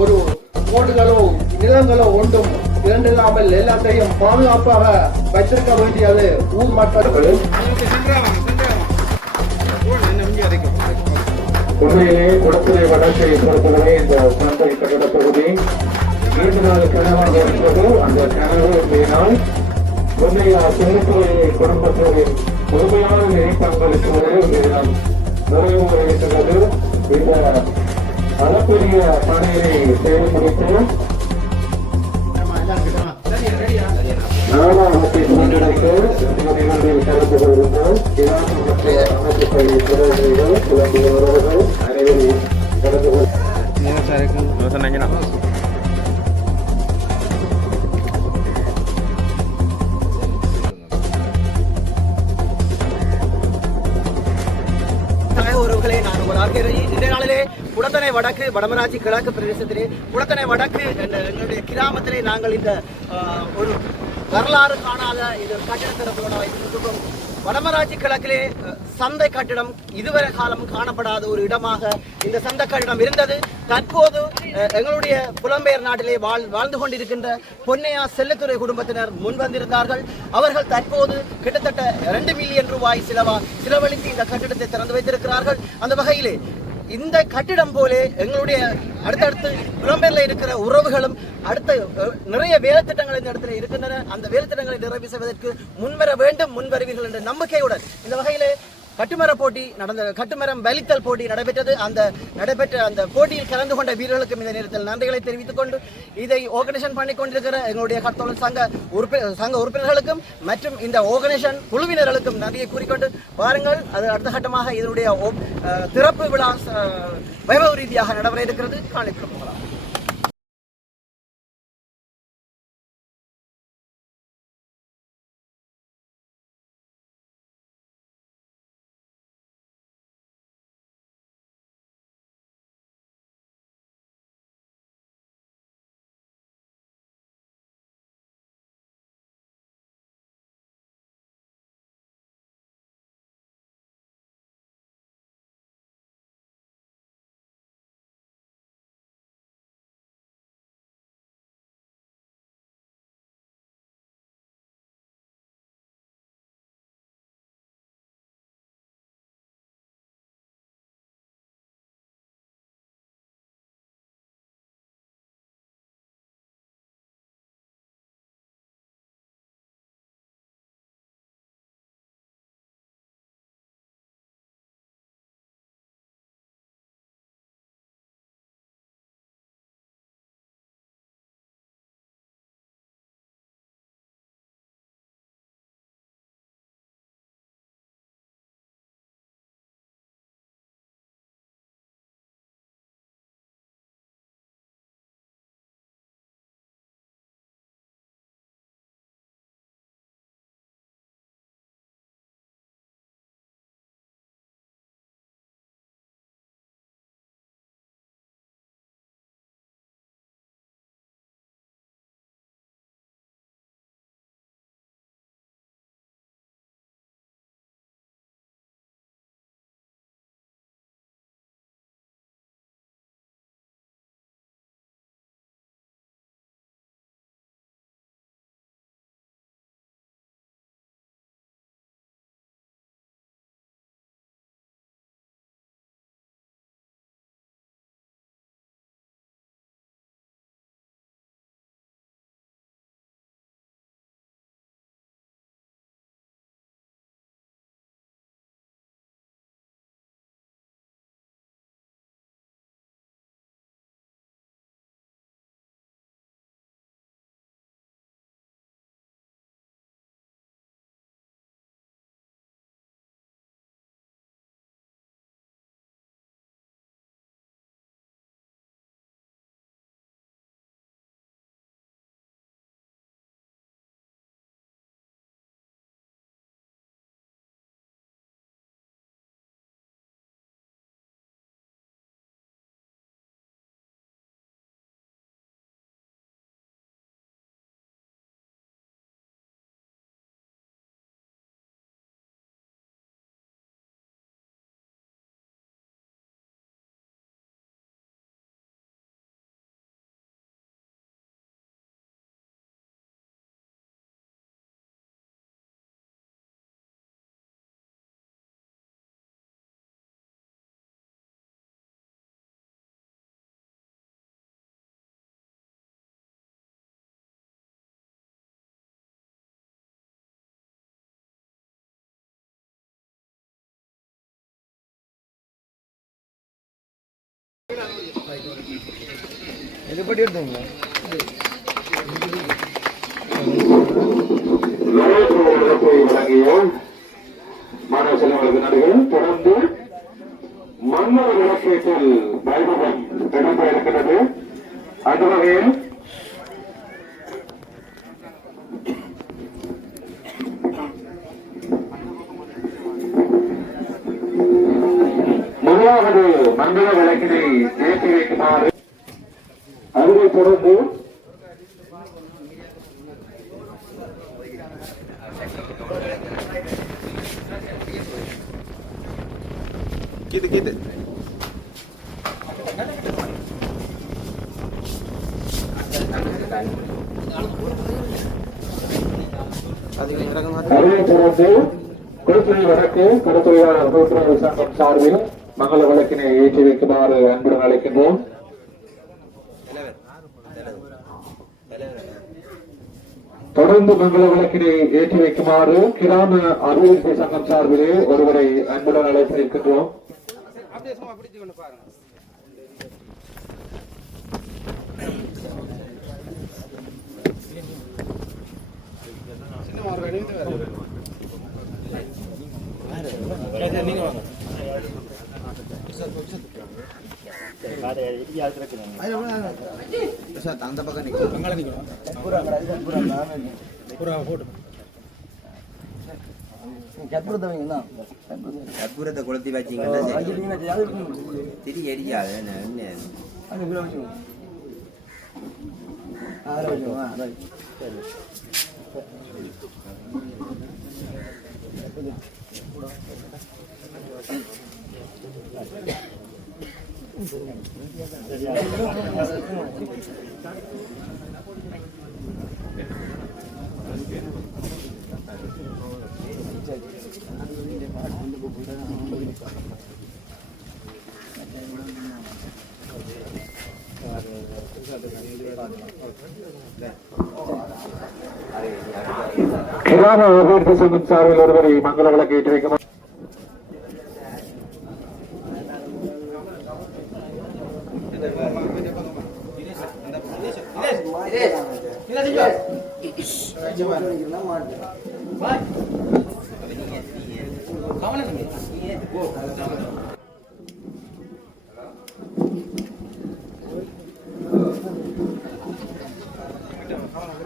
ஒரு கோடுகளோ நிலங்களோ ஒன்றும் இரண்டில்லாமல் எல்லாத்தையும் பாதுகாப்பாக வைத்திருக்க வேண்டியது ஊர் மக்கள். உண்மையிலே குடத்துறை வடக்கை பொறுத்தவரை இந்த சந்தை கட்டட பகுதி 2 கிணறாக இருந்தது. அந்த கிணறு அப்படினால் உண்மையா சிறுத்துறையை குடும்பத்துறையின் முழுமையான நினைப்பங்களுக்கு தினம் நிறைவு இருக்கிறது. இந்த அளப்பெரிய பணியை செய்து முடித்து நாடாளுமன்றத்தை முன்னெடுத்து நிகழ்வில் கலந்து கொள்கின்றோம். அமைப்பு பள்ளி துறைகள் விளம்புகிறவர்கள் அனைவரும் கலந்து உறவுகளே, நான் உங்கள் ஆர்கே. இந்த நாளிலே குடத்தனை வடக்கு வடமராட்சி கிழக்கு பிரதேசத்திலே குடத்தனை வடக்கு எங்களுடைய கிராமத்திலே நாங்கள் இந்த ஒரு வரலாறு காணாத இது கட்டிடத்திறப்போட வைத்திருக்கிறோம். வடமராட்சி கிழக்கிலே சந்தை கட்டிடம் இதுவரை காலமும் காணப்படாத ஒரு இடமாக இந்த சந்தை கட்டிடம் இருந்தது. தற்போது எங்களுடைய புலம்பெயர் நாட்டிலே வாழ்ந்து கொண்டிருக்கின்ற பொன்னையா செல்லத்துறை குடும்பத்தினர் முன்வந்திருந்தார்கள். அவர்கள் தற்போது கிட்டத்தட்ட 2 மில்லியன் ரூபாய் செலவழித்து இந்த கட்டிடத்தை திறந்து வைத்திருக்கிறார்கள். அந்த வகையிலே இந்த கட்டிடம் போலே எங்களுடைய அடுத்தடுத்து புலம்பெயர்ல இருக்கிற உறவுகளும் அடுத்த நிறைய வேலை திட்டங்கள் இந்த இடத்துல இருக்கின்றன. அந்த வேலை திட்டங்களை நிறைவு செய்வதற்கு முன்வர வேண்டும், முன்வருவீர்கள் என்ற நம்பிக்கையுடன் இந்த வகையிலே கட்டுமரம் வலித்தல் போட்டி நடைபெற்றது. அந்த போட்டியில் கலந்து கொண்ட வீரர்களுக்கும் இந்த நேரத்தில் நன்றிகளை தெரிவித்துக் கொண்டு இதை ஆர்கனைசேஷன் பண்ணி கொண்டிருக்கிற எங்களுடைய கட்டோல் சங்க உறுப்பினர்களுக்கும் மற்றும் இந்த ஆர்கனைசேஷன் குழுவினர்களுக்கும் நன்றியை கூறிக்கொண்டு பாருங்கள், அது அடுத்த கட்டமாக இதனுடைய திறப்பு விழா வைபவ ரீதியாக நடைபெற இருக்கிறது. காணிக்கலாம். வழங்கிய மாணவ செல்வங்களுக்கு நன்றிகள். தொடர்ந்து மன்னர் விளக்கேற்றல் வைபவம் இடம்பெற இருக்கிறது. அந்த வகையில் முதலாவது மங்கள விளக்கினை ஏற்றி வைக்குமாறு, அதனைத் தொடர்ந்து அதனைத் தொடர்ந்து குளத்துறை வடக்கு கடற்தொழிலாளர் கூட்டுறவு சங்கம் சார்பில் மங்கள விளக்கினை ஏற்றி வைக்குமாறு அன்புடன் அழைக்கின்றோம். தொடர்ந்து மங்கள விளக்கினை ஏற்றி வைக்குமாறு கிராம அபிவிருத்தி சங்கம் சார்பிலே ஒருவரை அன்புடன் அழைத்திருக்கின்றோம். அந்த பக்கம் நிற்கும் கற்பூரத்தை கொளுத்தி வச்சீங்கன்னா திரி எரியாது. கிராம அபிவிருத்தி சங்கம் சார்பில் ஒருவரை மங்கள விளக்கு ஏற்றி வைக்கும்.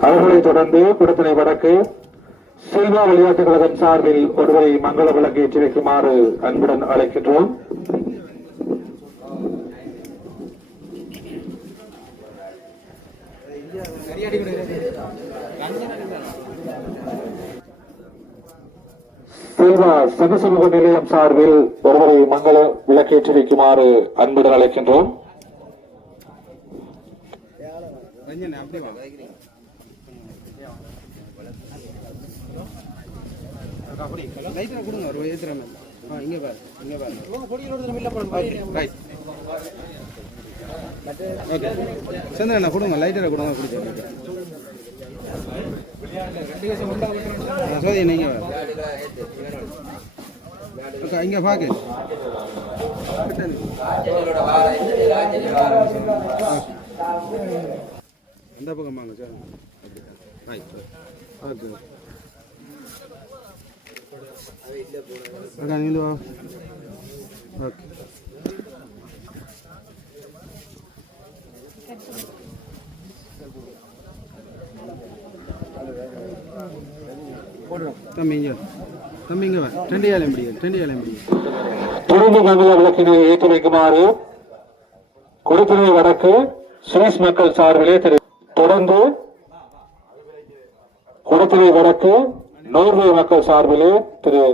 அவர்களைத் தொடர்ந்து குடத்தினை வடக்கு செல்வா விளையாட்டுக் கழகம் சார்பில் ஒருவரை மங்கள விளக்கு ஏற்றி வைக்குமாறு அன்புடன் அழைக்கின்றோம். செல்வா சகசமூக நிலையம் சார்பில் ஒருவரை மங்கள விளக்கேற்றி வைக்குமாறு அன்புடன் அழைக்கின்றோம். சந்திரண்ணா கொடுங்க, லைட்டரை கொடுங்க. சோதி நீங்க இங்க பாக்க அந்த பக்கம் வாங்க சார். நீங்க ஓகே. தொடர்ந்து மங்கள விளக்கினை ஏற்றி வைக்குமாறு குடத்தினை வடக்கு சுவிஸ் மக்கள் சார்பிலே தொடர்ந்து குடத்தினை வடக்கு நோர்வே மக்கள் சார்பிலே திரு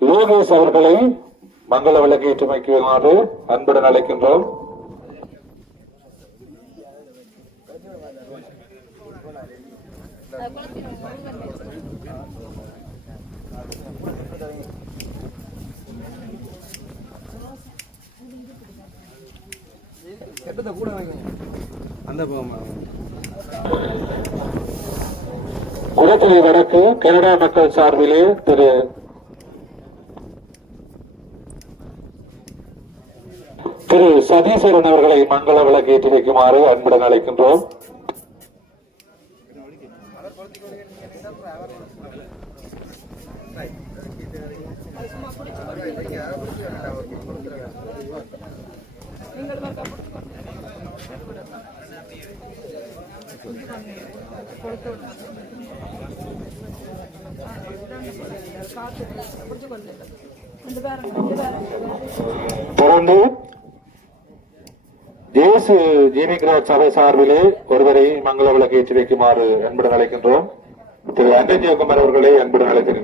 லோகேஷ் அவர்களை மங்கள விளக்கு ஏற்றி வைக்குமாறு அன்புடன் அழைக்கின்றோம். குடத்தினை வடக்கு கனடா மக்கள் சார்பிலே திரு சதீஸ்வரன் அவர்களை மங்கள விளக்கு ஏற்றி வைக்குமாறு அன்புடன் அழைக்கின்றோம். தொடர்ந்து தேச ஜீவிகிராஜ் சபை சார்பிலே ஒருவரை மங்கள விளக்கு ஏற்றி வைக்குமாறு அன்புடன் அழைக்கின்றோம். திரு அண்டன்ஜயகுமார் அவர்களை அன்புடன் அழைக்கிறேன்.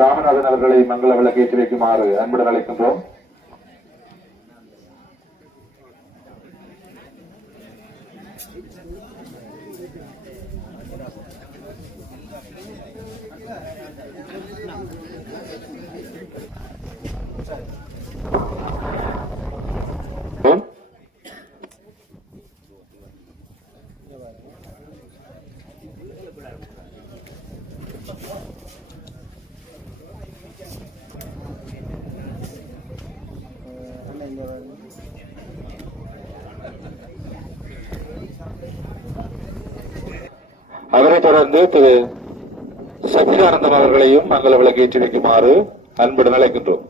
ராமநாதன் அவர்களை மங்கள விளக்கு ஏற்றி வைக்குமாறு அன்புடன் அழைக்கின்றோம். அவரை தொடர்ந்து திரு சச்சிதானந்தன் அவர்களையும் மங்கள விளக்கு ஏற்றி வைக்குமாறு அன்புடன் அழைக்கின்றோம்.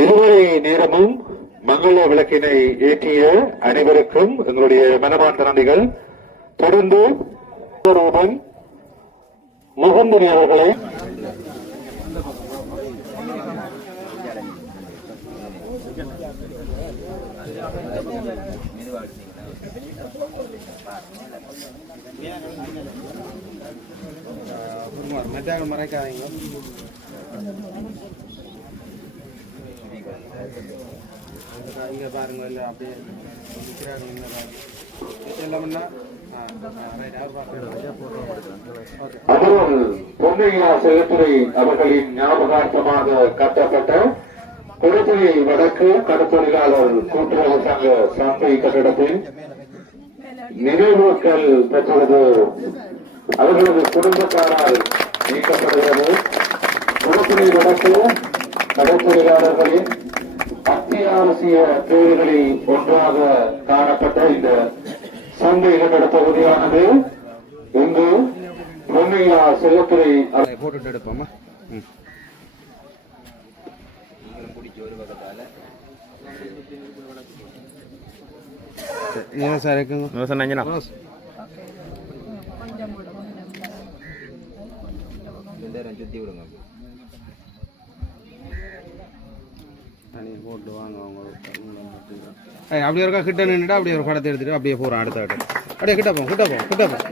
இதுவரை நேரமும் மங்கள விளக்கினை ஏற்றிய அனைவருக்கும் எங்களுடைய மனமார்ந்த நன்றிகள். தொடர்ந்து முகந்தனி அவர்களை மறைக்காதீங்க. இங்க பாருங்க, இல்ல அப்படியே பொன்னையா செல்லத்துறை அவர்களின் ஞாபகார்த்தமாக கட்டப்பட்ட குளத்துறை வடக்கு கடற்தொழிலாளர் கூட்டுறவு சங்க சந்தை கட்டிடத்தில் நினைவுகள் பெற்றது அவர்களது குடும்பத்தாரால் நீக்கப்படுகிறது. குளத்துறை வடக்கு கடற்தொழிலாளர்களின் அத்தியாவசிய தேவைகளில் ஒன்றாக காணப்பட்ட இந்த சந்தை கட்டட தொகுதியானது இங்கு பொன்னையா செல்லத்துறை போட்டு எடுப்போமா. சார் இருக்குங்க சொன்னாங்க. சுத்தி விடுங்க, போட்டு வாங்க. அப்படியே இருக்கா கிட்ட நின்றுட்டு அப்படியே ஒரு படத்தை எடுத்துட்டு அப்படியே போகிறோம். அடுத்த ஆட்டம் அப்படியே கிட்டப்போம்.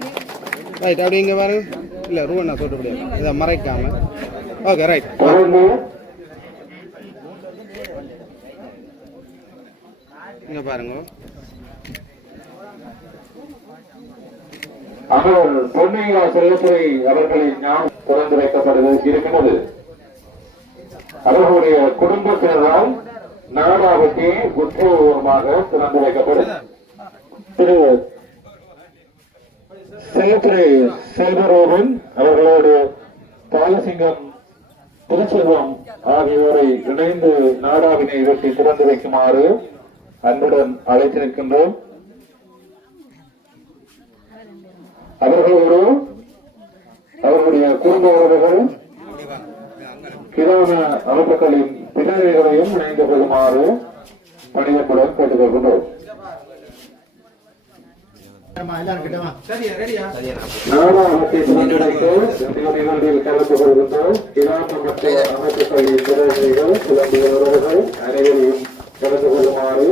ரைட், அப்படி இங்கே பாருங்க. இல்லை ரூபா நான் சொல்ல முடியாது, இதை மறைக்காம. Okay right. இங்கே பாருங்க. அவர் பொன்னையா செல்லத்துறை அவர்களின் ஞாபகம் திறந்து வைக்கப்படுகிறது. அவர்களுடைய குடும்பத்தினரால் நாடாவட்டி உற்சவமாக திறந்து வைக்கப்படும். திரு செல்லத்துறை செல்வரோகன் அவர்களோடு பாலசிங்கம் திருச்செல்வம் ஆகியோரை இணைந்து நாடாவினை வெட்டி திறந்து வைக்குமாறு அன்புடன் அழைத்திருக்கின்றோம். அவர்களோடு அவர்களுடைய குடும்ப உறவுகள் கிராம அமைப்புகளின் பின்னணிகளையும் இணைந்து கொள்ளுமாறு பணியப்புடன் கேட்டுக்கொள்கின்றோம். நாடாளுமன்றத்தில் கலந்து கொள்கின்றோம். கிராம மற்றும் அமைப்புகளின் பிரதிநிதிகள் சிலம்பிய உறவுகள் அனைவரையும் கலந்து கொள்ளுமாறு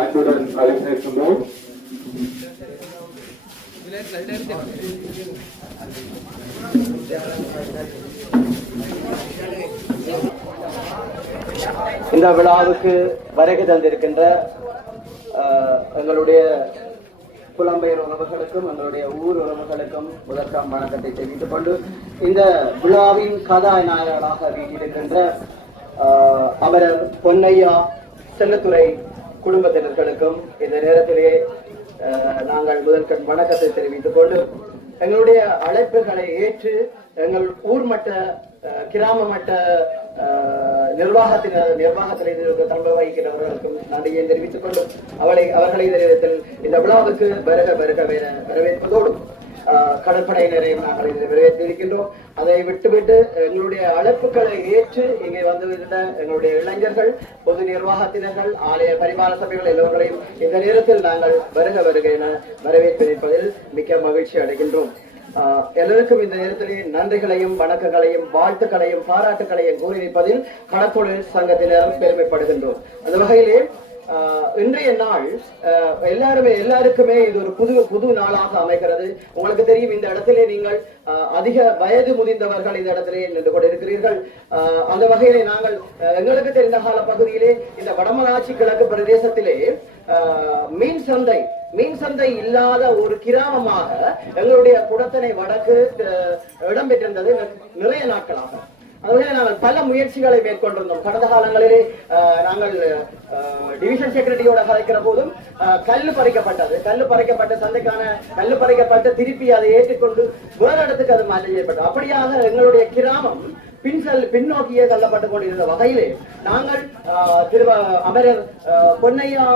அன்புடன் அழைத்திருக்கின்றோம். இந்த விழாவுக்கு வருகை தந்திருக்கின்ற எங்களுடைய புலம்பெயர் உறவுகளுக்கும் எங்களுடைய ஊர் உறவுகளுக்கும் முதற்காம் வணக்கத்தை தெரிவித்துக் கொண்டு இந்த விழாவின் கதாநாயகராக வீட்டிருக்கின்ற அமரர் பொன்னையா செல்லத்துறை குடும்பத்தினர்களுக்கும் இந்த நேரத்திலே நாங்கள் முதற்கண் வணக்கத்தை தெரிவித்துக் கொண்டு எங்களுடைய அழைப்புகளை ஏற்று எங்கள் ஊர் மட்ட கிராம மட்ட நிர்வாகத்தில் தலைமை வகிக்கிறவர்களுக்கும் நன்றியை தெரிவித்துக் கொண்டு அவர்களை இந்த நேரத்தில் இந்த விழாவுக்கு வரவேற்பதோடு கடற்படையினரையும் நாங்கள் இதில் வரவேற்றிருக்கின்றோம். அதை விட்டுவிட்டு எங்களுடைய அழைப்புகளை ஏற்று இங்கே வந்துவிருந்த எங்களுடைய இளைஞர்கள், பொது நிர்வாகத்தினர்கள், ஆலய பரிமாற சபைகள் எல்லோர்களையும் இந்த நேரத்தில் நாங்கள் வருக என வரவேற்றிருப்பதில் மிக்க மகிழ்ச்சி அடைகின்றோம். எல்லோருக்கும் இந்த நேரத்திலே நன்றிகளையும் வணக்கங்களையும் வாழ்த்துக்களையும் பாராட்டுகளையும் கூறியிருப்பதில் கடற்தொழில் சங்கத்தினர் பெருமைப்படுகின்றோம். அந்த வகையிலே இன்றைய நாள் எல்லாருக்குமே இது ஒரு புது நாளாக அமைகிறது. உங்களுக்கு தெரியும், இந்த இடத்திலே நீங்கள் அதிக வயது முதிர்ந்தவர்கள் இந்த இடத்திலே நின்று கொண்டிருக்கிறீர்கள். அந்த வகையிலே நாங்கள் எங்களுக்கு தெரிந்த கால பகுதியிலே இந்த வடமராட்சி கிழக்கு பிரதேசத்திலே மீன் சந்தை இல்லாத ஒரு கிராமமாக எங்களுடைய குடத்தனை வடக்கு இடம்பெற்றிருந்தது நிறைய நாட்களாக. அதுவே நாங்கள் பல முயற்சிகளை மேற்கொண்டிருந்தோம். கடந்த காலங்களிலே நாங்கள் டிவிஷன் செக்ரட்டரியோட கலைக்கிற போதும் கல்லு பறிக்கப்பட்ட சந்தைக்கான கல்லு பறிக்கப்பட்டு திருப்பி அதை ஏற்றுக்கொண்டு வேறு இடத்துக்கு அது மாற்றி செய்யப்பட்டது. அப்படியாக எங்களுடைய கிராமம் பின்னோக்கியே தள்ளப்பட்டுக் கொண்டிருந்த வகையிலே நாங்கள் அமரர் பொன்னையா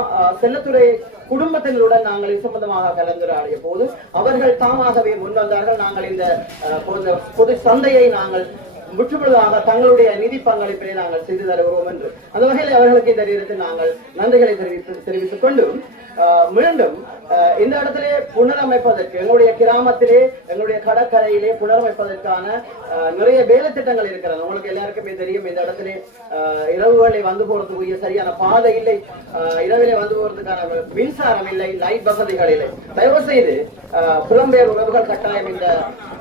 செல்லத்துறை குடும்பத்தினருடன் நாங்கள் இது சம்பந்தமாக கலந்துரையாடிய போது அவர்கள் தாமாகவே முன்வந்தார்கள். நாங்கள் இந்த பொது சந்தையை நாங்கள் முற்றுமுழுதாக தங்களுடைய நிதி பங்களிப்பை நாங்கள் செய்து தருகிறோம் என்று அந்த வகையில் அவர்களுக்கு இந்த நேரத்தில் நாங்கள் நன்றிகளை தெரிவித்துக் கொண்டு மீண்டும் இந்த இடத்திலே புனரமைப்பதற்கு எங்களுடைய கிராமத்திலே எங்களுடைய கடற்கரையிலே புனரமைப்பதற்கான நிறைய வேலை திட்டங்கள் இருக்கிறது. உங்களுக்கு எல்லாருக்குமே தெரியும், இந்த இடத்திலே இரவுகளை வந்து போறதுக்குரிய சரியான பாதை இல்லை, இரவிலே வந்து போறதுக்கான மின்சாரம் இல்லை, லைட் வசதிகள் இல்லை. தயவு செய்து புலம்பெயர் உறவுகள் கட்டாயம் இந்த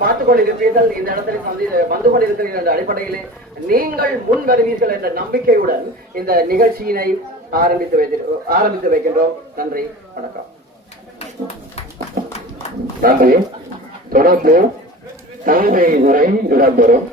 பார்த்துக் கொண்டிருக்கிறீர்கள், இந்த இடத்திலே வந்து கொண்டிருக்கிறீர்கள் என்ற அடிப்படையிலே நீங்கள் முன் வருவீர்கள் என்ற நம்பிக்கையுடன் இந்த நிகழ்ச்சியினை ஆரம்பித்து வைக்கின்றோம். நன்றி, வணக்கம். நன்றி. தொடர்ந்து தலைமை உரை இடம்பெறும்.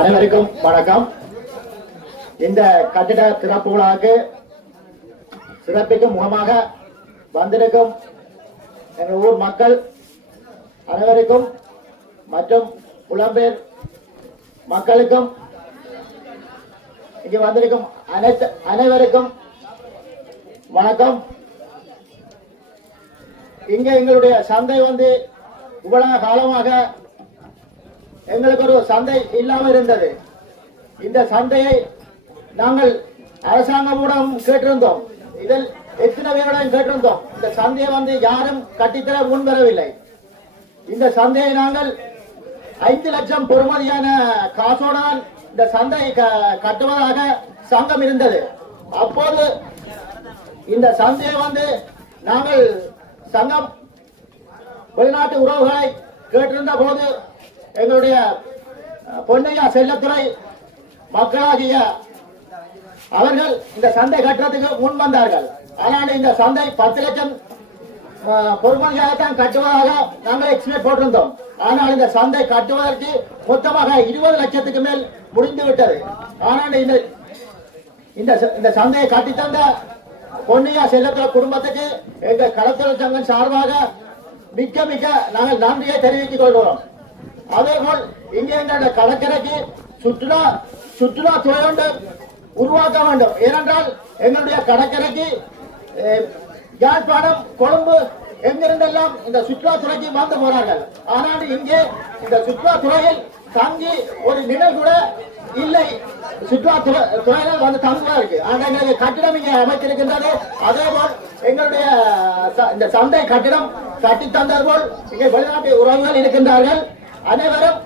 அனைவருக்கும் வணக்கம். இந்த கட்டிட திறப்பு விழாவுக்கு சிறப்பிக்கும் முகமாக வந்திருக்கும் எங்கள் ஊர் மக்கள் அனைவருக்கும் மற்றும் புலம்பெயர் மக்களுக்கும் இங்கு வந்திருக்கும் அனைவருக்கும் வணக்கம். இங்க எங்களுடைய சந்தை இவ்வளவு காலமாக எங்களுக்கு ஒரு சந்தை இல்லாமல் இருந்தது. இந்த சந்தையை நாங்கள் அரசாங்கமுடன் கேட்டிருந்தோம், இதில் எத்தனை பேருடன் கேட்டிருந்தோம். இந்த சந்தையை யாரும் கட்டித்தர முன்வரவில்லை. இந்த சந்தையை நாங்கள் 5 லட்சம் பொறுமதியான காசோடால் இந்த சந்தையை கட்டுவதாக சங்கம் இருந்தது. அப்போது இந்த சந்தையை நாங்கள் சங்கம் வெளிநாட்டு உறவுகளை கேட்டிருந்த போது எங்களுடைய பொன்னையா செல்லத்துறை மக்களாகிய அவர்கள் இந்த சந்தை கட்டுறதுக்கு முன் வந்தார்கள். ஆனால் இந்த சந்தை 10 லட்சம் பொறுமதியாகத்தான் கட்டுவதாக நாங்கள் எக்ஸ்பெக்ட் போட்டிருந்தோம். ஆனால் இந்த சந்தை கட்டுவதற்கு மொத்தமாக 20 லட்சத்துக்கு மேல் முடிந்து விட்டது. ஆனால் இந்த சந்தையை கட்டித்தந்த பொன்னையா செல்லத்துறை குடும்பத்துக்கு எங்கள் கடற்தொழில் சங்கம் சார்பாக மிக்க நாங்கள் நன்றியை தெரிவித்துக் கொள்கிறோம். அதேபோல் இங்கே எங்களுடைய கடற்கரைக்கு சுற்றுலா துறை உருவாக்க வேண்டும். ஏனென்றால் எங்களுடைய கடற்கரைக்கு யாழ்ப்பாணம், கொழும்பு எங்கிருந்தெல்லாம் இந்த சுற்றுலாத்துறைக்கு வந்து போறார்கள். ஆனால் இங்கே இந்த சுற்றுலாத்துறையில் தங்கி ஒரு நிழல் கூட இல்லை. சுற்றுலாத்துறையினர் வந்து தங்குவதற்கு எங்களுக்கு கட்டிடம் இங்கே அமைத்திருக்கின்றது. அதேபோல் எங்களுடைய இந்த சந்தை கட்டிடம் கட்டி தந்தது போல் இங்கே வெளிநாட்டு உறவுகள் இருக்கின்றார்கள். அனைவரும்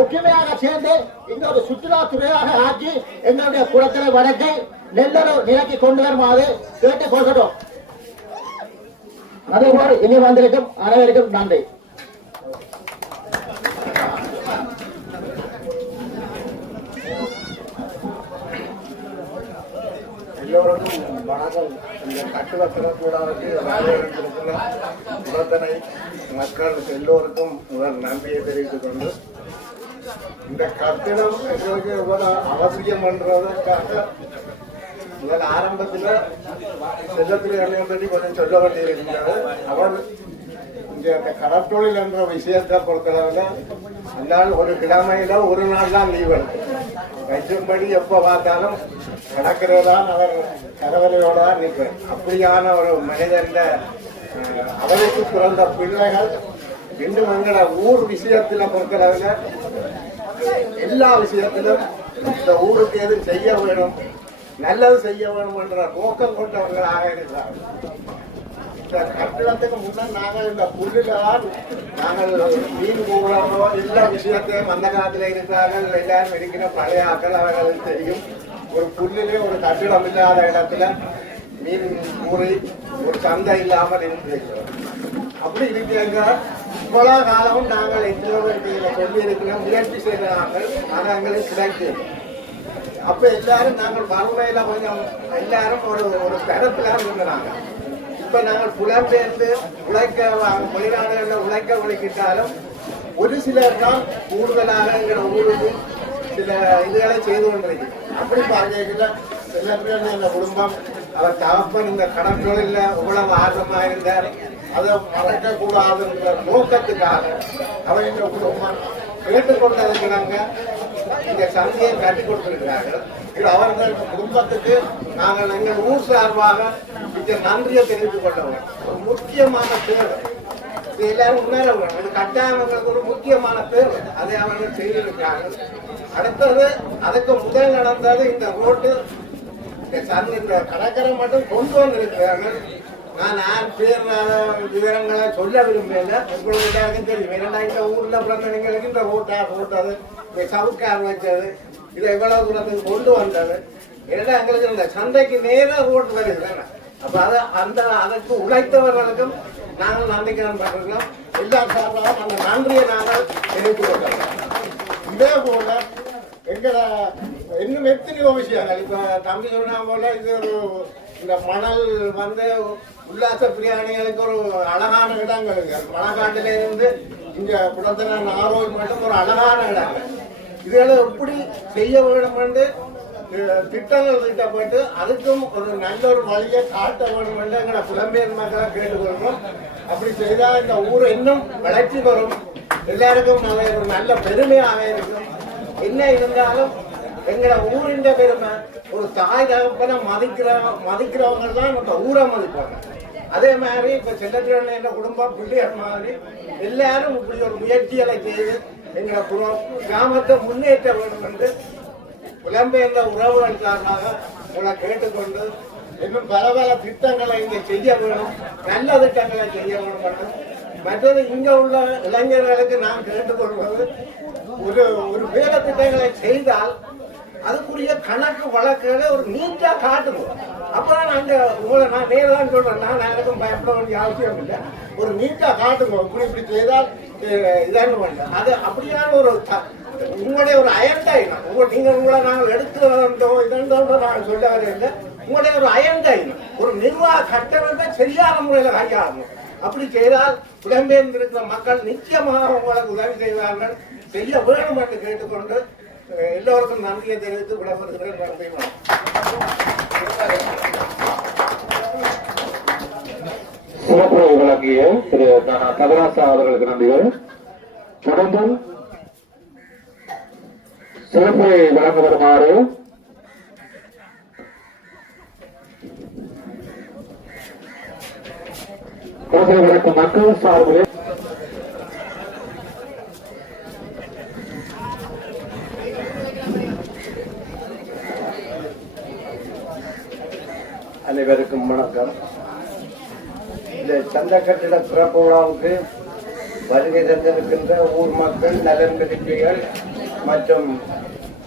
ஒற்றுமையாக சேர்ந்து இந்த ஒரு சுற்றுலாத்துறையாக ஆக்கி எங்களுடைய குளத்தலை வடக்கை நெல்லொரு நிலைக்கு கொண்டு வருமாறு கேட்டுக் கொள்கிறோம். அதேபோல் இனி வந்திருக்கும் அனைவருக்கும் நன்றி. எல்லோருக்கும் வணக்கம். இந்த கட்டுரை திறக்கூடாது குளத்தனை மக்களுக்கு எல்லோருக்கும் முதல் நன்றியை தெரிவித்துக் கொண்டு இந்த கட்டிடம் எங்களுக்கு எவ்வளவு அவசியம் என்றதற்காக முதல் ஆரம்பத்தில் செல்லத்தில் பற்றி கொஞ்சம் சொல்ல வேண்டியிருக்கிறது. அவர் இங்கே அந்த கடற்தொழில் என்ற விஷயத்தை பொறுத்தளவில் அந்தால் ஒரு கிழமையில ஒரு நாள் தான் லீவ் எடுக்கும். வைக்கும்படி எப்போ பார்த்தாலும் நடக்கிறதான் அவர் கரவலையோட தான் நிற்கிறார். அப்படியான ஒரு மனிதன் அவருக்கு பிறந்த பிள்ளைகள் இன்னும் எங்களோட ஊர் விஷயத்தில் பொறுத்தளவில் எல்லா விஷயத்திலும் இந்த ஊருக்கு எது செய்ய வேணும், நல்லது செய்ய வேணும் என்ற நோக்கம் கொண்டவர்களாக இருக்கிறார். இந்த கட்டிடத்துக்கு முன்னர் நாங்கள் இந்த புல்லில்தான் நாங்கள் மீன் போகிறோமோ எல்லா விஷயத்தையும் அந்த காலத்தில் இருக்கிறார்கள் எல்லாரும் இருக்கிற பழைய ஆக்கள் அவர்களுக்கு தெரியும். ஒரு புல்லிலே ஒரு கட்டிடம் இல்லாத இடத்துல மீன் கூறி ஒரு சந்தை இல்லாமல் இருந்திருக்கிறோம். அப்படி இருக்கிறாங்க. இவ்வளவு காலமும் நாங்கள் எத்தனையோ சொல்லி இருக்கிறோம், முயற்சி செய்கிறார்கள். ஆனால் எங்களுக்கு கிடைக்கும். அப்ப எல்லாரும் நாங்கள் வறுமையில கொஞ்சம் எல்லாரும் ஒரு தரத்துல இருந்தாங்க. இப்ப நாங்கள் புலம்பெயர்ந்து உழைக்க வெளிநாடுகளில் உழைக்க உழைக்கிட்டாலும் ஒரு சிலர் தான் கூடுதலாக எங்கள் ஊருக்கு சில இதுகளை செய்து கொண்டிருக்கு. அப்படி பார்க்கல சில பேர் இந்த குடும்பம் அவர் தகப்பன் இந்த கடற்தொழில இவ்வளவு ஆர்வமா இருந்தார். அதை மறக்க கூடாதுன்ற நோக்கத்துக்காக அவர் இந்த குடும்பம் கேட்டுக்கொண்டிருக்கிறாங்க. இந்த சந்தையை கட்டி கொடுத்திருக்கிறார்கள். இது அவர்கள் குடும்பத்துக்கு நாங்கள் எங்கள் ஊர் சார்பாக இந்த நன்றியை தெரிவித்துக் கொள்ளவும் ஒரு முக்கியமான தேவை. இது எல்லாரும் உணர வேண்டும். இது கட்டாயங்களுக்கு ஒரு முக்கியமான தேவை. அதை அவர்கள் செய்திருக்கிறார்கள். அடுத்தது அதுக்கு முதல் நடந்தது இந்த ரோட்டு இந்த கடற்கரை மட்டும் கொண்டு வந்திருக்கிறார்கள். நான் பேர் விவரங்களை சொல்ல விரும்பல. உங்களுக்கு எல்லாருக்கும் தெரியும். ஏன்னா இந்த ஊர்ல பிறந்தவங்களுக்கு இந்த ரோட்டது சவுக்கார் வச்சது இதை எவ்வளவு தூரத்துக்கு கொண்டு வந்தது. ஏன்னா எங்களுக்கு இந்த சந்தைக்கு நேராக ரோட்டு வருது. அப்ப அதை அதற்கு உழைத்தவர்களுக்கும் நாங்கள் நன்றிக்கடன் பட்டிருக்கோம். எல்லா சார்பாக அந்த நன்றியை நாங்கள் தெரிவித்துக் கொண்டோம். இதே போல எங்களை இன்னும் எத்தனையோ விஷயங்கள் இப்ப தம்பி சொன்னா போல இது ஒரு இந்த மணல் உல்லாச பிரியாணிகளுக்கு ஒரு அழகான இடங்கள் இருக்கு. மணக்காட்டில இருந்து இங்க குடத்தன நாரோல் மட்டும் ஒரு அழகான இடங்கள். இதுகளை எப்படி செய்ய வேண்டும் என்று திட்டங்கள் தீட்டப்பட்டு அதுக்கும் ஒரு நல்ல ஒரு வழியை காட்ட வேண்டும் என்று எங்களை புலம்பெயர் மக்களை கேட்டுக்கொள்வோம். அப்படி செய்தால் இந்த ஊர் இன்னும் வளர்ச்சி வரும். எல்லாருக்கும் ஒரு நல்ல பெருமையாக இருக்கும். என்ன இருந்தாலும் எங்களை ஊரின் பெருமை ஒரு தாய் தகப்பனை மதிக்கிறவங்க தான் இந்த ஊரை மதிப்பாங்க. அதே மாதிரி இப்ப செல்லத்திரன் என்ற குடும்பம் பிள்ளையர் மாதிரி எல்லாரும் இப்படி ஒரு முயற்சிகளை செய்து எங்களை கிராமத்தை முன்னேற்ற வேண்டும் என்று புலம்பெயர்ந்த உறவுகள் காரணமாக உங்களை கேட்டுக்கொண்டு இன்னும் பல பல திட்டங்களை இங்கே செய்ய வேணும், நல்ல திட்டங்களை செய்ய வேணும் என்று. மற்றது இங்க உள்ள இளைஞர்களுக்கு நான் கேட்டுக்கொள்வது ஒரு வேலை திட்டங்களை செய்தால் அதுக்குரிய கணக்கு வழக்குகளை ஒரு நீட்டா காட்டணும். அப்பதான் நாங்க உங்களை நான் நேரம் சொல்றேன். நான் எனக்கும் பயப்பட வேண்டிய அவசியம் இல்லை. ஒரு நீட்டா காட்டுங்க. இப்படி செய்தால் இதான வேண்டாம். அது அப்படியான ஒரு உங்களுடைய ஒரு அயன்டாயினம் நீங்க உங்களை நாங்கள் எடுத்துட்டோ இதோ நாங்கள் சொல்ல வரல. உங்களுடைய ஒரு அயன்டாயினம் ஒரு நிர்வாக கட்டமைப்பை சரியான முறையில கையாளணும். அப்படி செய்தால் புலம்பெயர்ந்து இருக்கிற மக்கள் நிச்சயமாக உங்களுக்கு உதவி செய்வார்கள், செய்ய வேணும் என்று கேட்டுக்கொண்டு எல்லோருக்கும் நன்றியை தெரிவித்து விடப்படுகிறேன். நன்றி. சிறப்பு வழங்கிய திரு கதராசா அவர்களுக்கு நன்றிகள். தொடர்ந்து சிறப்புரை வழங்க வருமாறு குழந்தை வழக்கு மக்கள் சார்பில் அனைவருக்கும் வணக்கம். இந்த சந்த கட்டிட சிறப்பு விழாவுக்கு வருகை தந்திருக்கின்ற ஊர் மக்கள், நலன் விரும்பிகள் மற்றும்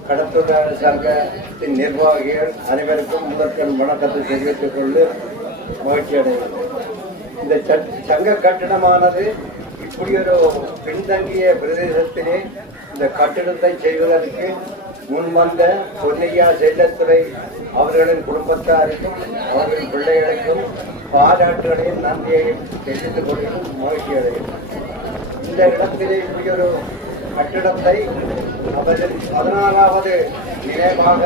கடத்தொழிலாளர் சங்கத்தின் நிர்வாகிகள் அனைவருக்கும் முதற்கண் வணக்கத்தை தெரிவித்துக் கொண்டு மகிழ்ச்சி அடைகிறது. இந்த சங்க கட்டிடமானது இப்படி ஒரு பின்தங்கிய பிரதேசத்திலே இந்த கட்டிடத்தை செய்வதற்கு முன்வந்த பொன்னையா செல்லத்துறை அவர்களின் குடும்பத்தாருக்கும் அவர்களின் பிள்ளைகளுக்கும் பாராட்டுகளையும் நன்றியையும் தெரிவித்துக் கொள்ளும் மகிழ்ச்சி அடைகிறது. இந்த இடத்திலே இப்படி ஒரு கட்டிடத்தை அவர்கள் 16வது நினைவாக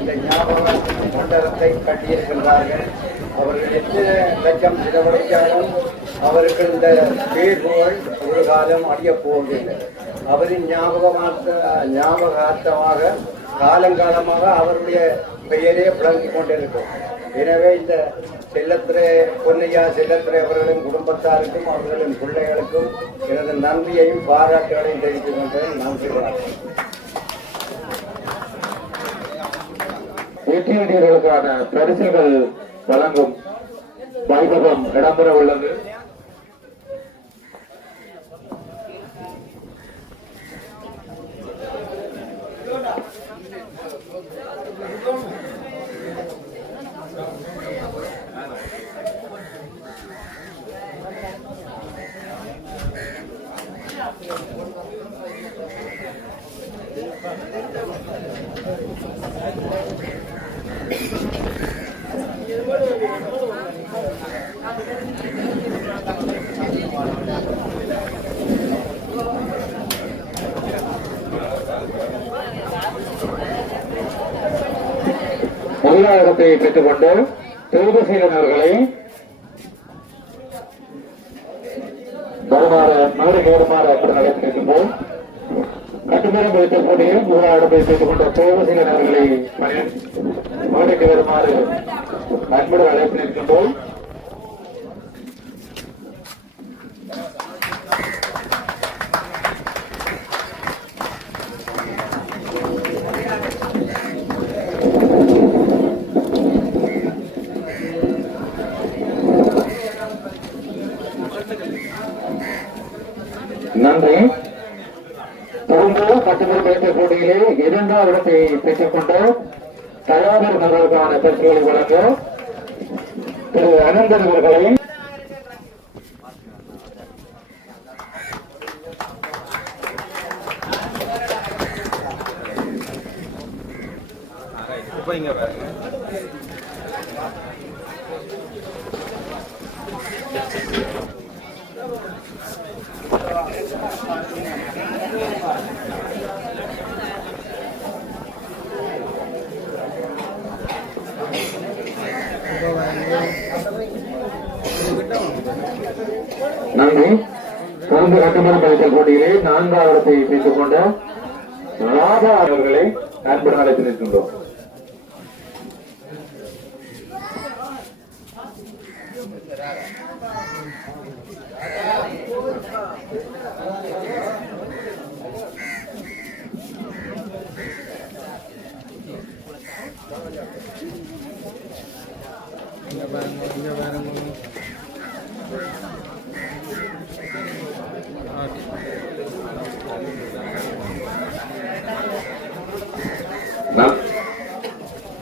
இந்த ஞாபக மண்டபத்தை கட்டியிருக்கின்றார்கள். அவர்கள் எத்தனை லட்சம் செலவழித்தாலும் அவர்கள் இந்த பேர் புகழ் ஒரு காலம் அழியப் போவதில்லை. அவரின் ஞாபகார்த்தமாக காலங்காலமாக அவருடைய பெயரே விளங்கிக் கொண்டிருக்கும். எனவே இந்த செல்லத்துறை பொன்னையா செல்லத்துறை அவர்களின் குடும்பத்தாருக்கும் அவர்களின் பிள்ளைகளுக்கும் எனது நன்றியையும் பாராட்டுகளையும் தெரிவித்துக் கொண்டேன். நன்றி. வெற்றியீடுகளுக்கான பரிசுகள் வழங்கும் வைபவம் இடம்பெற உள்ளது. முதலாயிரத்தை பெற்றுக்கொண்டு தேர்வு செய்தவர்களை மேடைக்கு வருமாறு அப்படி நடத்திருக்கின்றோம். கட்டுமரம் வைத்த போட்டியில் முதலாயிரத்தை பெற்றுக்கொண்ட தேர்வு செய்தவர்களை மேடைக்கு வருமாறு அன்புடன் அழைத்திருக்கின்றோம். நன்றி. தொடர்ந்து கட்டுமரம் வைத்த போட்டியிலே 2வது இடத்தை பெற்றுக் கொண்ட தயாரிப்பு நகருக்கான பரிசுகளை வழங்க திரு அனந்தன் அவர்களை நன்றி. தொடர்ந்து கட்டுமரம் வைத்தல் போட்டியிலே 4வது இடத்தை பெற்றுக் கொண்ட ராதா அவர்களை அன்புடன் அழைத்திருக்கின்றோம்.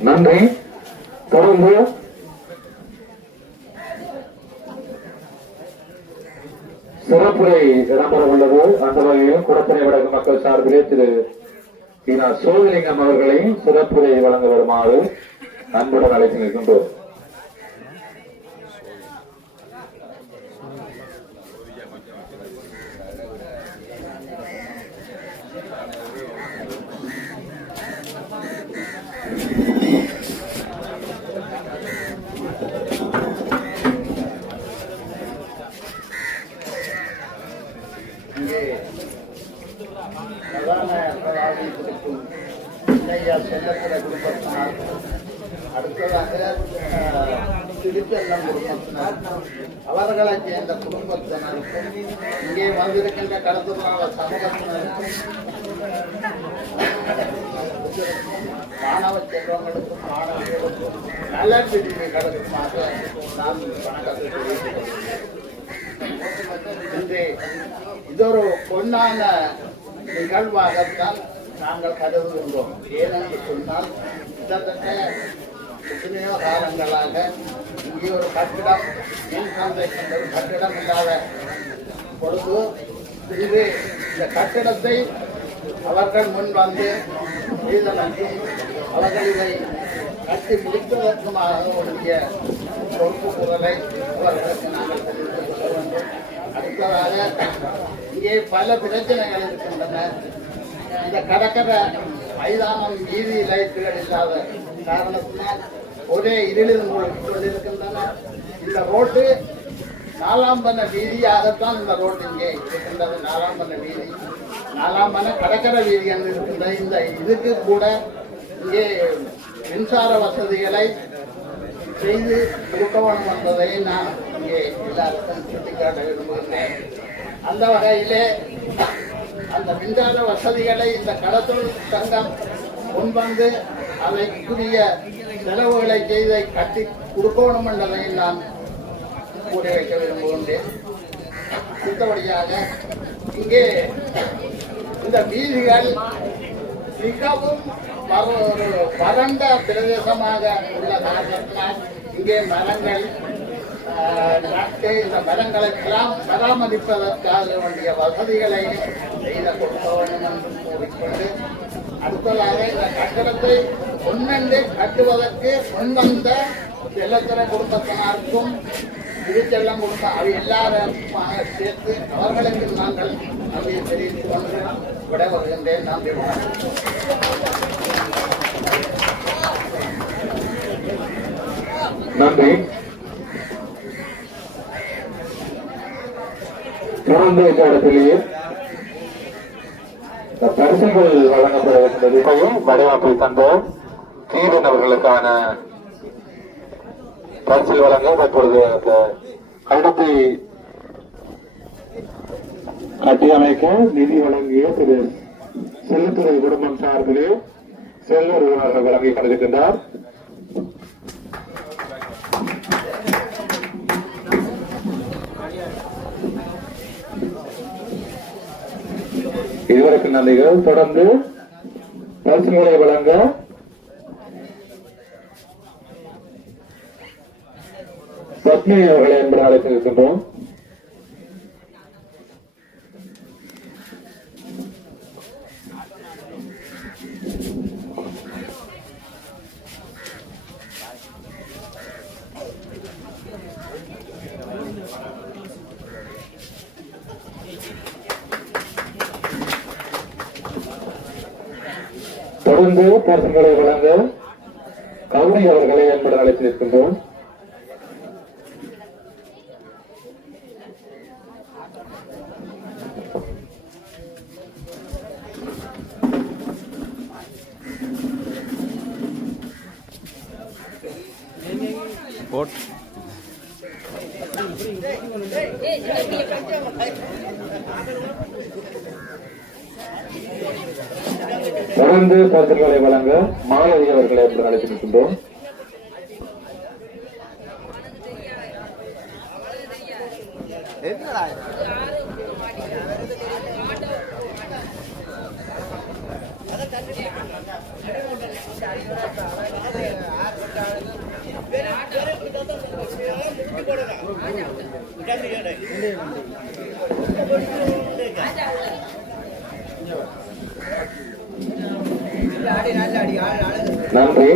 நன்றி. தொடர்ந்து சிறப்புரை இடம்பெற உள்ளது. அந்த வகையில் குடத்தனை வடக்கு மக்கள் சார்பிலே திரு சோழலிங்கம் அவர்களை சிறப்புரை வழங்க வருமாறு அன்புடன் அழைத்து நிற்கின்றோம். குடும்பத்தினர், அடுத்ததாக திருச்செல்லம் குடும்பத்தினர், அவர்களை சேர்ந்த குடும்பத்தினருக்கும் இங்கே வந்திருக்கின்ற கடத்தொழிலாளர் சமூகத்தினருக்கும் மாணவ செல்வங்களுக்கும் மாணவர்களுக்கும் நல்ல விரும்பி கடத்துமாக நான் வணக்கத்தை தெரிவித்துக் கொள்கிறேன். என்று இது ஒரு பொன்னான நிகழ்வாகத்தான் நாங்கள் கருதுகின்றோம். ஏனென்று சொன்னால் கிட்டத்தட்ட எத்தனையோ காலங்களாக இங்கே ஒரு கட்டிடம் மின் சந்தைக்கு ஒரு கட்டிடம் இல்லாத பொழுது இது இந்த கட்டிடத்தை அவர்கள் முன் வந்து செய்தமைக்கும் அவர்கள் இதை கட்டி முடிப்பதற்குமாக உடைய பொறுப்பு குரலை அவர்களுக்கு நாங்கள் தெரிவித்துக் கொள்ள வேண்டும். அடுத்ததாக இங்கே பல பிரச்சனைகள் இருக்கின்றன. இந்த கடற்கரை மைதானம் வீதி லைட்டுகள் இல்லாத காரணத்தினால் ஒரே இருளில் மூழ்கி கொண்டிருக்கின்றன. இந்த ரோட்டு 4ஆம் பண்ண வீதியாகத்தான் இந்த ரோடு இங்கே இருக்கின்றது. 4ஆம் பண்ண வீதி, 4ஆம் பண்ண கடற்கரை வீதி என்று இருக்கின்ற இந்த இதுக்கு கூட இங்கே மின்சார வசதிகளை செய்து கொடுக்க வேண்டும் என்பதை நான் இங்கே எல்லாருக்கும் சுட்டிக்காட்ட விரும்புகின்றேன். அந்த வகையிலே அந்த மின்சார வசதிகளை இந்த கடத்தொழில் சங்கம் முன்வந்து அதைக்குரிய செலவுகளை செய்து கட்டி கொடுக்கணும் என்பதை நான் கூறி வைக்க விரும்புகின்றேன். அடுத்தபடியாக இங்கே இந்த வீதிகள் மிகவும் ஒரு வறண்ட பிரதேசமாக உள்ள காரணத்தினால் இங்கே மரங்கள் நட்டு இந்த மரங்களை பராமரிப்பதற்காக வேண்டிய வசதிகளை செய்து கொடுக்க வேண்டும் என்று கூறிக்கொண்டு அடுத்ததாக இந்த கட்டடத்தை முன்னெண்டு கட்டுவதற்கு முன்வந்த செல்லத்துறை குடும்பத்தினருக்கும் திருச்செல்லம் கொடுத்த அவை எல்லாருமாக சேர்த்து அவர்களுக்கு நாங்கள் அதை தெரிவித்துக் கொண்டு விட வருகின்றேன். நன்றி. நன்றி. தொடர்ந்து இந்த இடத்திலேயே பரிசுகள் வழங்கப்படுகின்றது. வடிவமைப்பில் தந்த தீரன் அவர்களுக்கான பரிசில் வழங்க தற்பொழுது அந்த கட்டத்தை கட்டியமைக்க நிதி வழங்கிய திரு செல்லத்துறை குடும்பம் சார்பிலே செல்வர் உறவினர்கள் வழங்கி கொண்டிருக்கின்றார். இதுவரைக்கும் நன்றிகள். தொடர்ந்து பரிசுகளை வழங்க பத்மினி அவர்களை என்பதை அழைத்திருக்கின்றோம். தொடர்ந்து பரிசுகளை வழங்க கௌரி அவர்களை என்பதை அழைத்திருக்கின்றோம். தொடர்ந்து பரிசுகளை வழங்க மாலதி அவர்களை என்று அழைத்திருக்கின்றோம். நன்றி.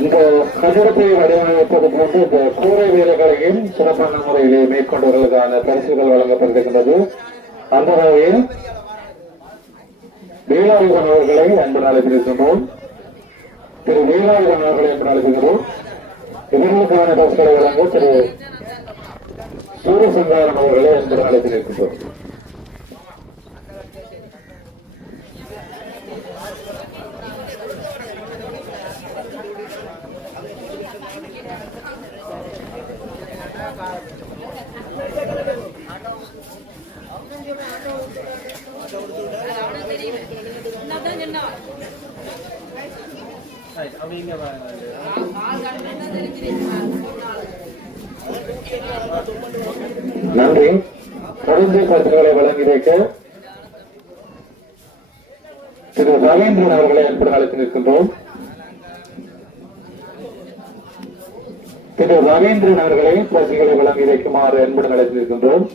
இந்த கட்டிடத்தை வடிவமைப்பது போன்று இந்த கூரை வேலைகளையும் சிறப்பான முறையிலே மேற்கொண்டவர்களுக்கான பரிசுகள் வழங்கப்பட்டிருக்கின்றது. அந்த வகையில் வேலாயுதன் அவர்களை அன்பு அழைத்திருக்கின்றோம். திரு வேலாயுதன் அவர்களை அன்பு அழைத்திருக்கிறோம். இவர்களுக்கான பரிசுகளை வழங்க திரு சூரியசங்காரம் அவர்களை அன்பு அழைத்திருக்கின்றோம். நன்றி. தொடர்ந்து கருத்துக்களை வழங்கி வைக்க திரு ரவீந்திரன் அவர்களை அன்புடன் அழைத்து நிற்கின்றோம். திரு ரவீந்திரன் அவர்களை கருத்துக்களை வழங்கி வைக்குமாறு அன்புடன் அழைத்து நிற்கின்றோம்.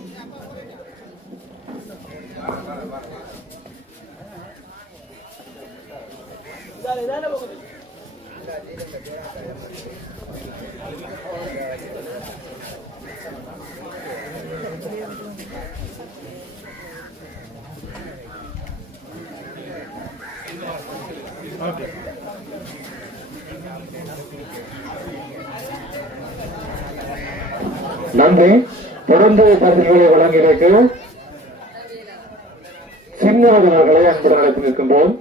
நன்றி. தொடர்ந்து கருத்துக்களை வழங்கி வைக்க சின்னவர்கள் அவர்களை அன்புடன் அழைத்து நிற்கின்றோம்.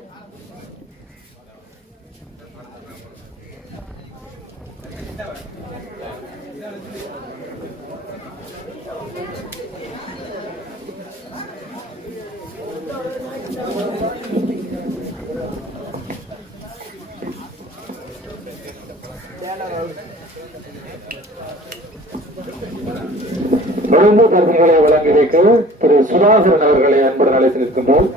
தொடர்ந்து கருத்துக்களை வழங்கி வைக்க திரு சுதாகரன் அவர்களை அன்புடன் அழைத்து நிற்கின்றோம்.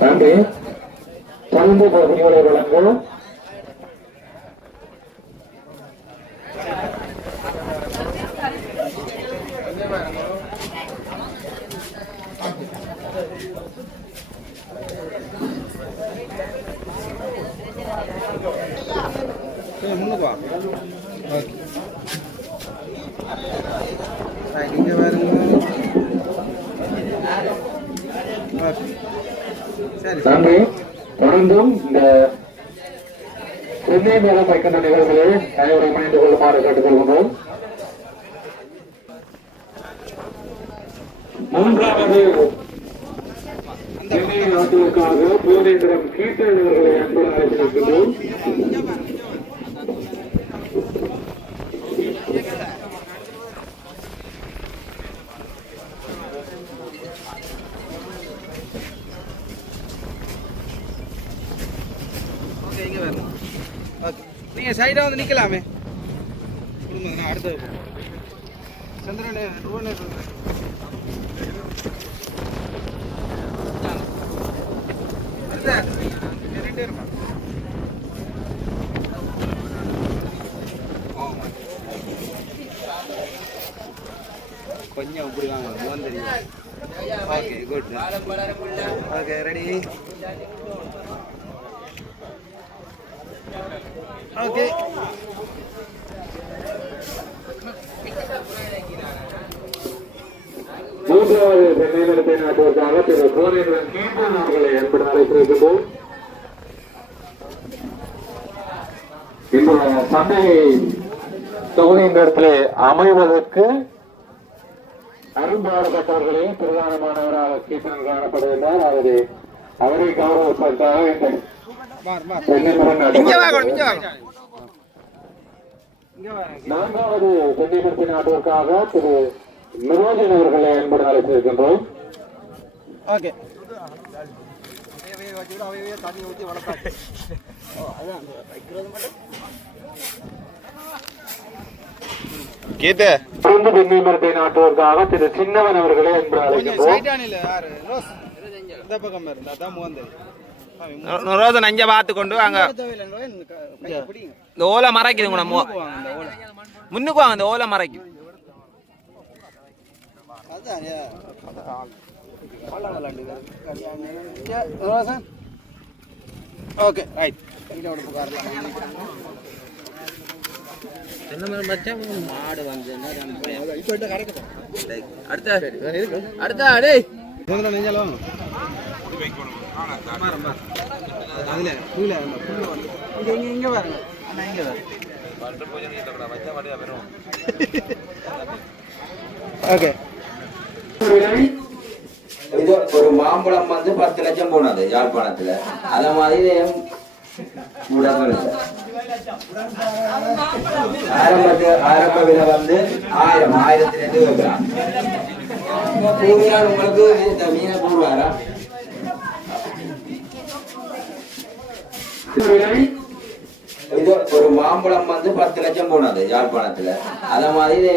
நன்றி. தொடர்ந்து கருத்துக்களை வழங்க முன்னுக்கு வா. இங்க பாருங்க. நன்றி. தொடர்ந்தும் இந்த சென்னை மேலம் வைக்கின்ற நிகழ்வுகளை அனைவரும் இணைந்து கொள்ளுமாறு கேட்டுக்கொள்கின்றோம். மூன்றாவது சென்னை நாட்டுக்காக பூர்ணேந்திரம் கீர்த்தன் அவர்களை அன்புடன் அழைத்திருக்கின்றோம். நீங்க சைடா வந்து நிக்கலாமே. நான் அடுத்து சந்திரனே கொஞ்சம் இப்படி வாங்க தெரியும். Okay good. Okay ready. Okay மூன்றாவது சென்னை நடத்தை நாட்டுவதற்காக திரு பூர்ணேந்திரன் கீர்த்தன் அவர்களை அன்புடன் அழைத்திருக்கின்றோம். இந்த சந்தை தொகுதி இந்த இடத்திலே அமைவதற்கு அரும்பாடுபட்டவர்களே பிரதானமானவராக கீர்த்தன் காணப்படுகின்றார். அவரை கௌரவப்படுத்தாக இந்த நான்காவது சென்னை நடத்தை நாட்டுவதற்காக திரு நிரோஜன் அவர்களை அன்புடன் அழைத்திருக்கின்றோம். ஓகே தொடர்ந்து சென்னை மரத்தை நாட்டுவதற்காக திரு சின்னவன் அவர்களை அன்புடன் அழைக்கின்றோம். நஞ்ச பார்த்து கொண்டு அங்க இந்த ஓலை மறைக்குது. நம்ம முன்னுக்கு வாங்க, இந்த ஓலை மறைக்கும். Okay right. சுதந்திரம் நெஞ்சாலும் அதுல கீழே இங்க பாருங்க அண்ணா இங்க ஓகே. இது ஒரு மாம்பழம் வந்து 10 லட்சம் போனது யாழ்ப்பாணத்துல. அத மாதிரி ஆரம்ப விலை வந்து 1000 வைக்கலாம். உங்களுக்கு இந்த மீனை போடுவாரா? இது ஒரு மாம்பழம் வந்து 10 லட்சம் போனது யாழ்ப்பாணத்துல. அத மாதிரி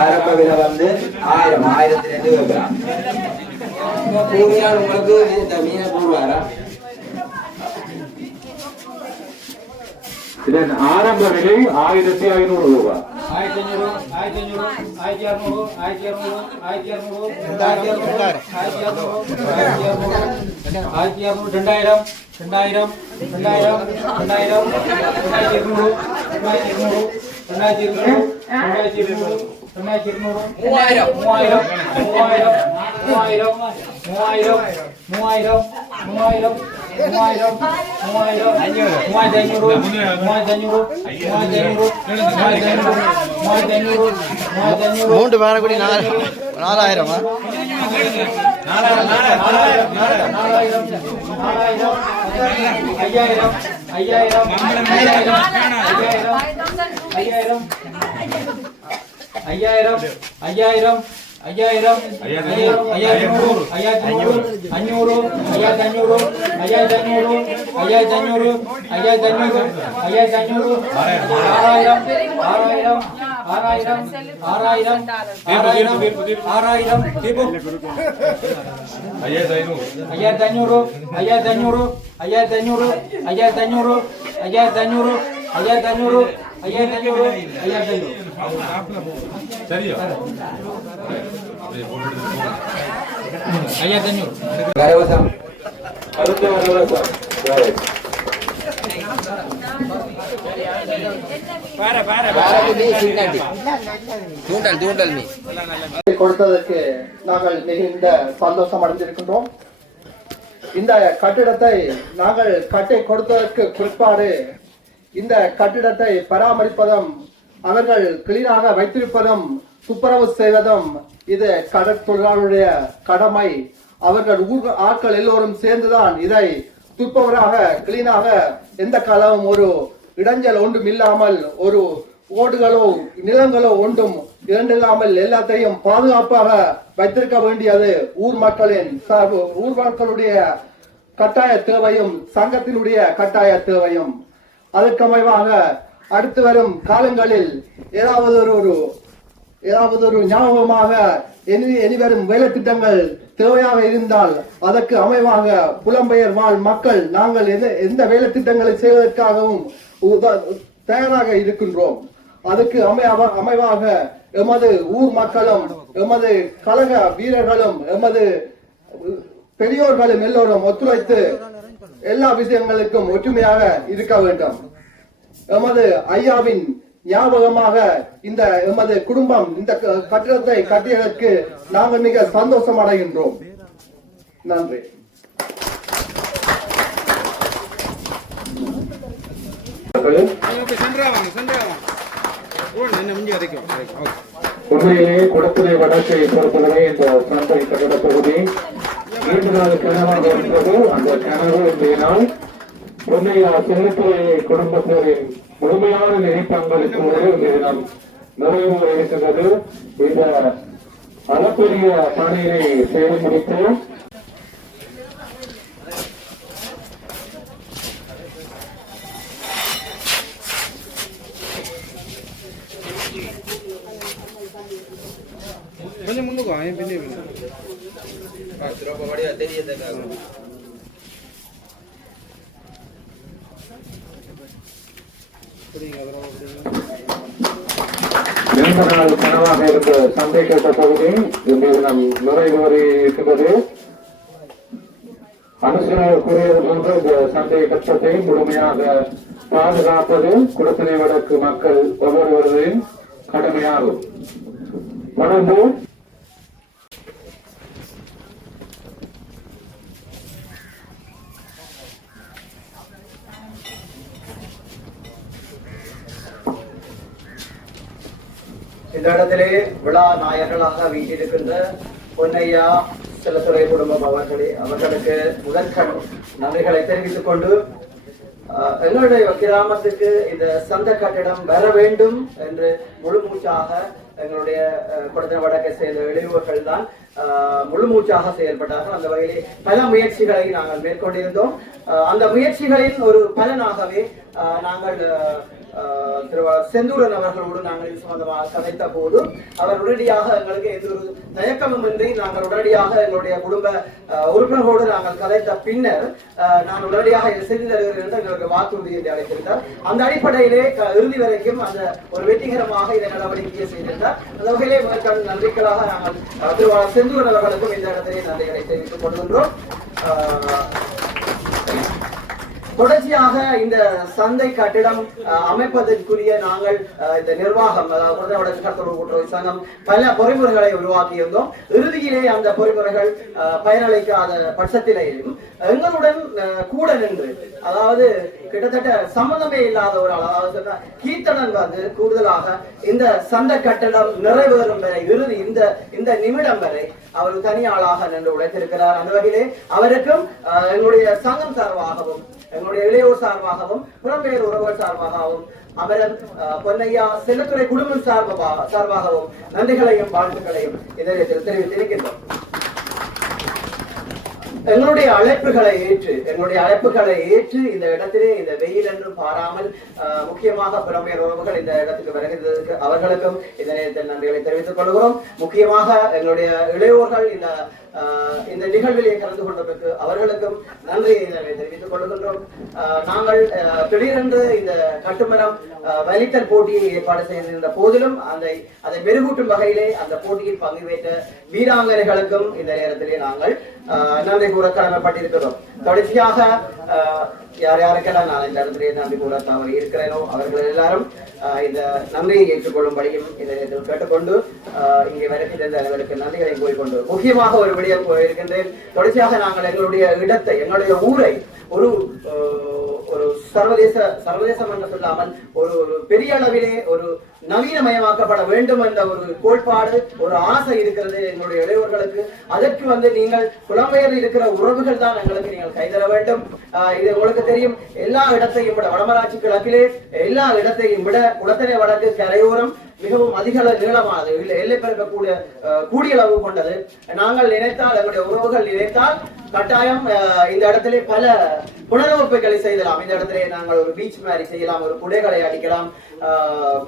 ஆரம்ப விலை வந்து 1000 வைக்கலாம். உங்களுக்கு இந்த மீனை போடுவாரா? இதன் ஆரம்ப விலை 1500 ரூபாய். 1500, 1500, 1600, 1600, 1600, 2000, 2000, 2000, 2000, 2200, 2200, 2200, 2200, 2200, 3000, 3000, 3000, 3000, 3000, 3000, 3000, மூன்று பேரக்குடி 4000 கரவசம் கொடுத்ததற்கு நாங்கள் மிகுந்த சந்தோஷம் அடைந்திருக்கின்றோம். இந்த கட்டிடத்தை நாங்கள் கட்டி கொடுத்ததற்கு குறிப்பாடு இந்த கட்டிடத்தை பராமரிப்பதும் அவர்கள் கிளீனாக வைத்திருப்பதும் துப்புரவு செய்வதும் இது கடற்தொழிலாளருடைய கடமை. அவர்கள் ஆட்கள் எல்லோரும் சேர்ந்துதான் இதை துப்புரவாக கிளீனாக எந்த காலமும் ஒரு இடைஞ்சல் ஒன்றும் இல்லாமல் ஒரு ஓடுகளோ நிலங்களோ ஒன்றும் இரண்டில்லாமல் எல்லாத்தையும் பாதுகாப்பாக வைத்திருக்க வேண்டியது ஊர் மக்களுடைய கட்டாய தேவையும் சங்கத்தினுடைய கட்டாய தேவையும். அதற்கமைவாக அடுத்து வரும் காலங்களில் ஏதாவது ஒரு ஞாபகமாக இனிவரும் வேலை திட்டங்கள் தேவையாக இருந்தால் அதற்கு அமைவாக புலம்பெயர் வாழ் மக்கள் நாங்கள் எந்த வேலை திட்டங்களை செய்வதற்காகவும் தயாராக இருக்கின்றோம். அதுக்கு அமைவாக எமது ஊர் மக்களும் எமது கழக வீரர்களும் எமது பெரியோர்களும் எல்லோரும் ஒத்துழைத்து எல்லா விஷயங்களுக்கும் ஒற்றுமையாக இருக்க வேண்டும். எமது ஐயாவின் ஞாபகமாக இந்த எமது குடும்பம் இந்த கட்டிடத்தை கட்டியதற்கு நாங்கள் மிக சந்தோஷம் அடைகின்றோம். நன்றி. உண்மையிலேயே குடத்துறை வடக்கை பொறுத்தவரை இந்த சந்தை கட்டட தொகுதி 2 நாள் கிணறாக இருந்தது. அந்த கிணறு இன்றைய நாள் பொன்னையா சின்னத்துறை குடும்பத்தினரின் முழுமையான நிதி பங்களிப்போடு இன்றைய நாள் நிறைவு இருக்கின்றது. இந்த அளப்பெரிய பணியினை செய்து முடித்தோம். கொஞ்சம் முன்னுக்கு வாங்க பின்னே நீண்ட நாள் கனவாக இருந்த சந்தை கட்ட பகுதி இன்றைய தினம் நிறைவேறி இருக்கின்றது. அரசியல் கூறியது போன்று இந்த சந்தை கட்டத்தை முழுமையாக பாதுகாப்பது குடத்தினை வடக்கு மக்கள் ஒவ்வொருவரின் கடமையாகும். தொடர்ந்து இந்த இடத்திலே விழா நாயகர்களாக வீட்டிருக்கின்ற பொன்னையா செல்லத்துறை குடும்பம் அவர்களுக்கு முதற்கண் நன்றிகளை தெரிவித்துக் கொண்டு எங்களுடைய கிராமத்துக்கு இந்த சந்த கட்டிடம் வர வேண்டும் என்று முழு மூச்சாக எங்களுடைய குடத்தினை வடக்கை சேர்ந்த இளைஞர்கள் தான் முழு மூச்சாக செயல்பட்டார்கள். அந்த வகையிலே பல முயற்சிகளை நாங்கள் மேற்கொண்டிருந்தோம். அந்த முயற்சிகளின் ஒரு பலனாகவே நாங்கள் செந்தூரன் அவர்களோடு நாங்கள் இது சம்பந்தமாக கதைத்த போது அவர் உடனடியாக எங்களுக்கு எந்த ஒரு தயக்கமும் இன்றி நாங்கள் உடனடியாக எங்களுடைய குடும்ப உறுப்பினர்களோடு நாங்கள் கதைத்த பின்னர் நான் உடனடியாக இதை செய்து தருகிறேன் என்று எங்களுக்கு வாக்குறுதியை அளித்திருந்தார். அந்த அடிப்படையிலே இறுதி வரைக்கும் அந்த ஒரு வெற்றிகரமாக இதை நடவடிக்கையை செய்திருந்தார். அந்த வகையிலே முதற்கான நன்றிகளாக நாங்கள் செந்தூரன் அவர்களுக்கும் இந்த இடத்திலே நன்றிகளை தெரிவித்துக் கொள்கின்றோம். தொடர்ச்சியாக இந்த சந்தை கட்டிடம் அமைப்பதற்குரிய நாங்கள் இந்த நிர்வாகம் வடக்கு கடத்தொழில் கூட்டுறவு சங்கம் பல பொறிமுறைகளை உருவாக்கியிருந்தோம். இறுதியிலே அந்த பொறிமுறைகள் பயனளிக்காத பட்சத்திலேயும் எங்களுடன் கூட நின்று, அதாவது கிட்டத்தட்ட சம்பந்தமே இல்லாத ஒரு அதாவது கீர்த்தனன் வந்து கூடுதலாக இந்த சந்தை கட்டிடம் நிறைவேறும் வரை இறுதி இந்த நிமிடம் வரை அவர் தனியாளாக நின்று உழைத்திருக்கிறார். அந்த வகையிலே அவருக்கும் எங்களுடைய சங்கம் சார்பாகவும் எங்களுடைய இளையோர் சார்பாகவும் புறம்பெயர் உறவுகள் சார்பாகவும் அமரன் பொன்னையா செல்லத்துறை குடும்பம் சார்பாகவும் நன்றிகளையும் வாழ்த்துக்களையும் இதை தெரிவித்திருக்கின்றோம். எங்களுடைய அழைப்புகளை ஏற்று இந்த இடத்திலே இந்த வெயில் என்றும் பாராமல் முக்கியமாக புலம்பெயர் உறவுகள் இந்த இடத்துக்கு வருகிறதுக்கு அவர்களுக்கும் இந்த நேரத்தில் நன்றிகளை தெரிவித்துக் கொள்கிறோம். முக்கியமாக எங்களுடைய இளையோர்கள் இந்த நிகழ்விலே கலந்து கொண்டதற்கு அவர்களுக்கும் நன்றியை தெரிவித்துக் கொள்கின்றோம். நாங்கள் திடீரென்று இந்த கட்டுமரம் வலித்தல் போட்டியை ஏற்பாடு செய்திருந்த போதிலும் அதை மெருகூட்டும் வகையிலே அந்த போட்டியில் பங்கு பெற்ற வீராங்கனைகளுக்கும் இந்த நேரத்திலே நாங்கள் நன்றி கூற கடமைப்பட்டிருக்கிறோம். தொடர்ச்சியாக யார் யாருக்கெல்லாம் நான் இந்த இடத்திலே நன்றி கூற தவறி இருக்கிறேனோ அவர்கள் எல்லாரும் இந்த நன்றியை ஏற்றுக்கொள்ளும்படியும் இந்த நேரத்தில் கேட்டுக்கொண்டு இங்கே வருகின்ற அனைவருக்கு நன்றிகளை கூறிக்கொண்டு முக்கியமாக ஒரு விடயம் இருக்கின்றேன். தொடர்ச்சியாக நாங்கள் எங்களுடைய இடத்தை, எங்களுடைய ஊரை ஒரு சர்வதேசம் என்று சொல்லாமல் ஒரு பெரிய அளவிலே ஒரு நவீனமயமாக்கப்பட வேண்டும் என்ற ஒரு கோட்பாடு, ஒரு ஆசை இருக்கிறது எங்களுடைய இளைஞர்களுக்கு. அதற்கு நீங்கள் புலம்பெயர் இருக்கிற உறவுகள் தான் எங்களுக்கு நீங்கள் கைதர வேண்டும். இது உங்களுக்கு தெரியும், எல்லா இடத்தையும் விட வடமராட்சி கிழக்கிலே எல்லா இடத்தையும் விட குடத்தினை வடக்கு கரையோரம் மிகவும் அதிக நீளமானது, எல்லை பெருக்கக்கூடிய கூடிய அளவு கொண்டது. நாங்கள் நினைத்தால், எங்களுடைய உறவுகள் நினைத்தால் கட்டாயம் இந்த இடத்திலே பல புனரமைப்புகளை செய்யலாம். இந்த இடத்திலே நாங்கள் ஒரு பீச் மாதிரி செய்யலாம், ஒரு குடைகளை அடிக்கலாம்.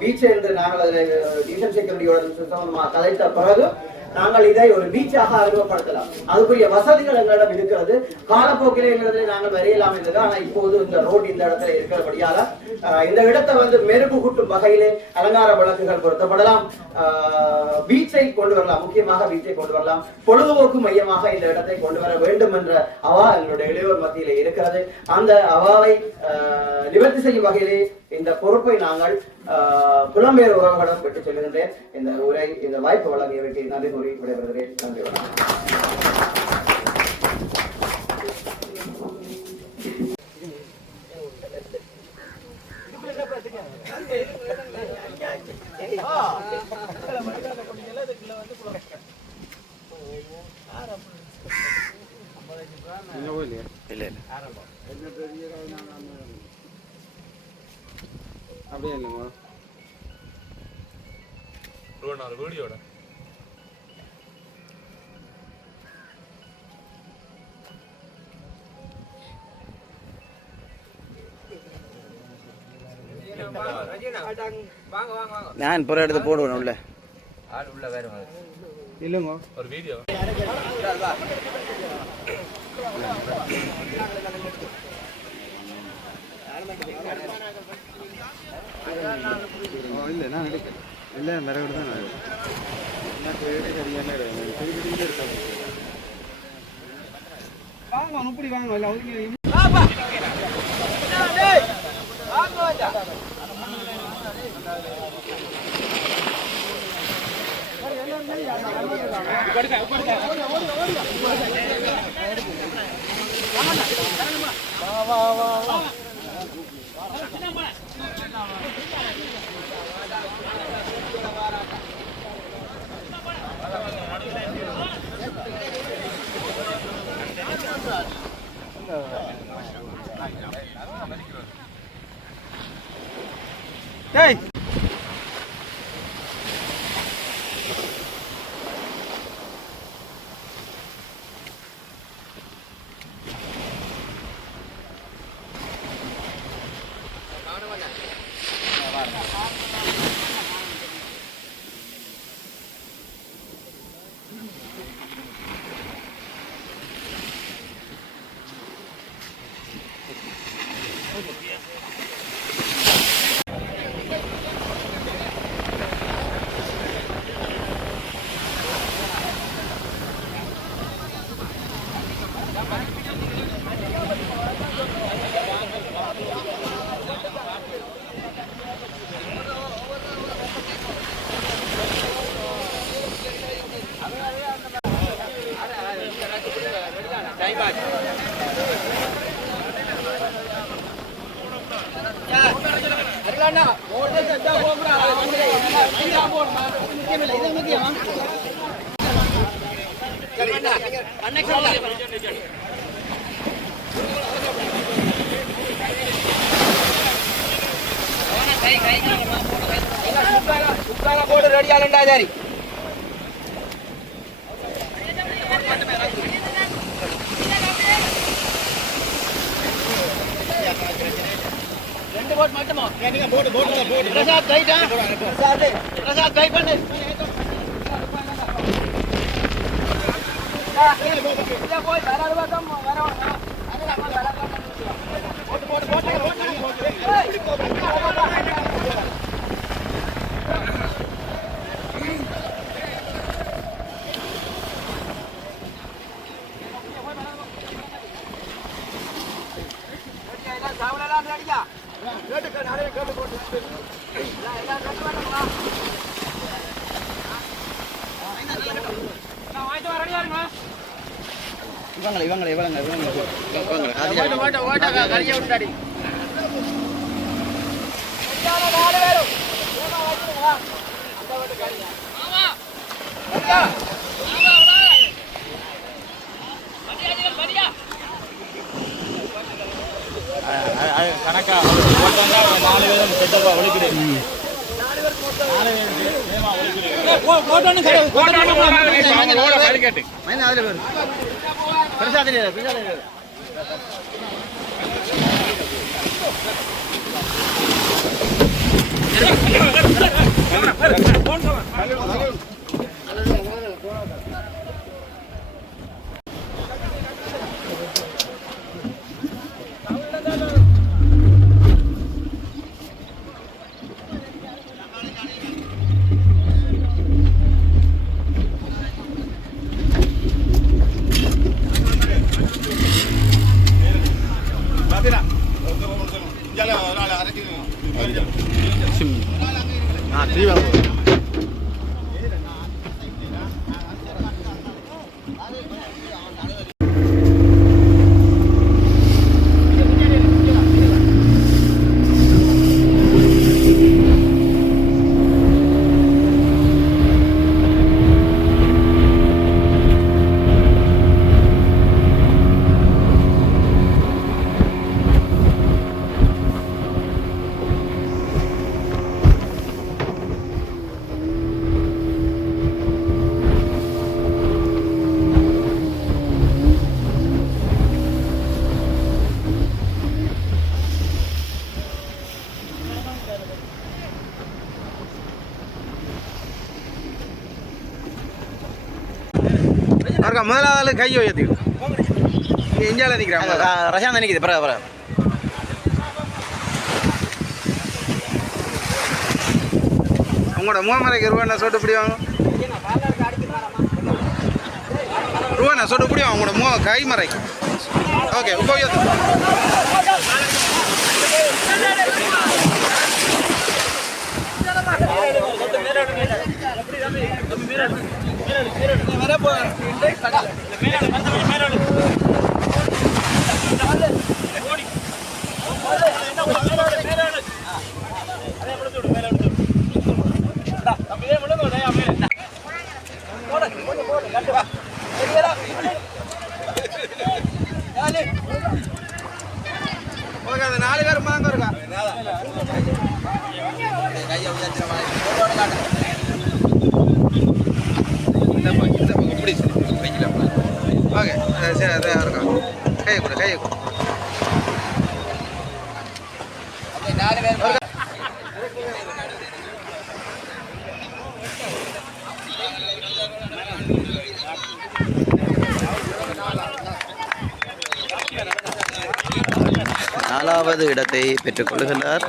பீச் என்று நாங்கள் அதில் டிஃபென்ஸ் செக்யூரிட்டியோட கதைத்த பிறகு நாங்கள் இதை ஒரு பீச்சாக அறிமுகப்படுத்தலாம். அதுக்குரிய வசதிகள் எங்களிடம் இருக்கிறது. காலப்போக்கிலே எங்களிடத்தில் நாங்கள் வரையலாம் இருந்தது. ஆனால் இப்போது இந்த ரோடு இந்த இடத்துல இருக்கிறபடியால இந்த இடத்தை மெருகு கூட்டும் வகையிலே அலங்கார விளக்குகள் பொருத்தப்படலாம். பீச்சை கொண்டு வரலாம், முக்கியமாக பீச்சை கொண்டு வரலாம். பொழுதுபோக்கு மையமாக இந்த இடத்தை கொண்டு வர வேண்டும் என்ற அவா எங்களுடைய இளையோர் மத்தியிலே இருக்கிறது. அந்த அவாவை நிவர்த்தி செய்யும் வகையிலே இந்த பொறுப்பை நாங்கள் புலம்பெயர் உறவுகளிடம் பெற்றுச் செல்கின்றேன். இந்த உரை, இந்த வாய்ப்பு வழங்கியவருக்கு நன்றி கூறி விடைபெறுகிறேன். நன்றி, வணக்கம். அப்படியே இல்லைங்க வீடியோட நான் புற எடுத்து போடுவேன் உள்ள உள்ள வேற இல்லைங்க ஒரு வீடியோ இல்லை நான் இல்லை மிரகடு தான் நான் சரியான வாங்க இப்படி வாங்க இல்லை ஒதுங்கி டேய் போட்டு ரெடியாலண்டா சரி ரெண்டு போட் மட்டுமா போட்டு பிரசாத் கைட்டா பிரசாத் கை பண்ணு போய் வராது பக்கம் கணக்கா 4 பேரும் செட்டப்பா ஒளிக்கிடு முதலாவது கையை உயர்த்தி இந்தியாவில் நிற்கிறாங்க ரஷாந்த் நிற்கிது பரவாயில்ல உங்களோட முகமரைக்கு ரூபாண்ணா சொட்டு இப்படி வாங்க ரூபாண்ணா சொட்டு இப்படி வாங்க உங்களோட கை மறைக்கு ஓகே உபயோக நாலு பேர் மாங்க இருக்கா ஓகே சரி இருக்கா கையை கூட கையை கூட நாலாவது இடத்தை பெற்றுக்கொள்கின்றார்.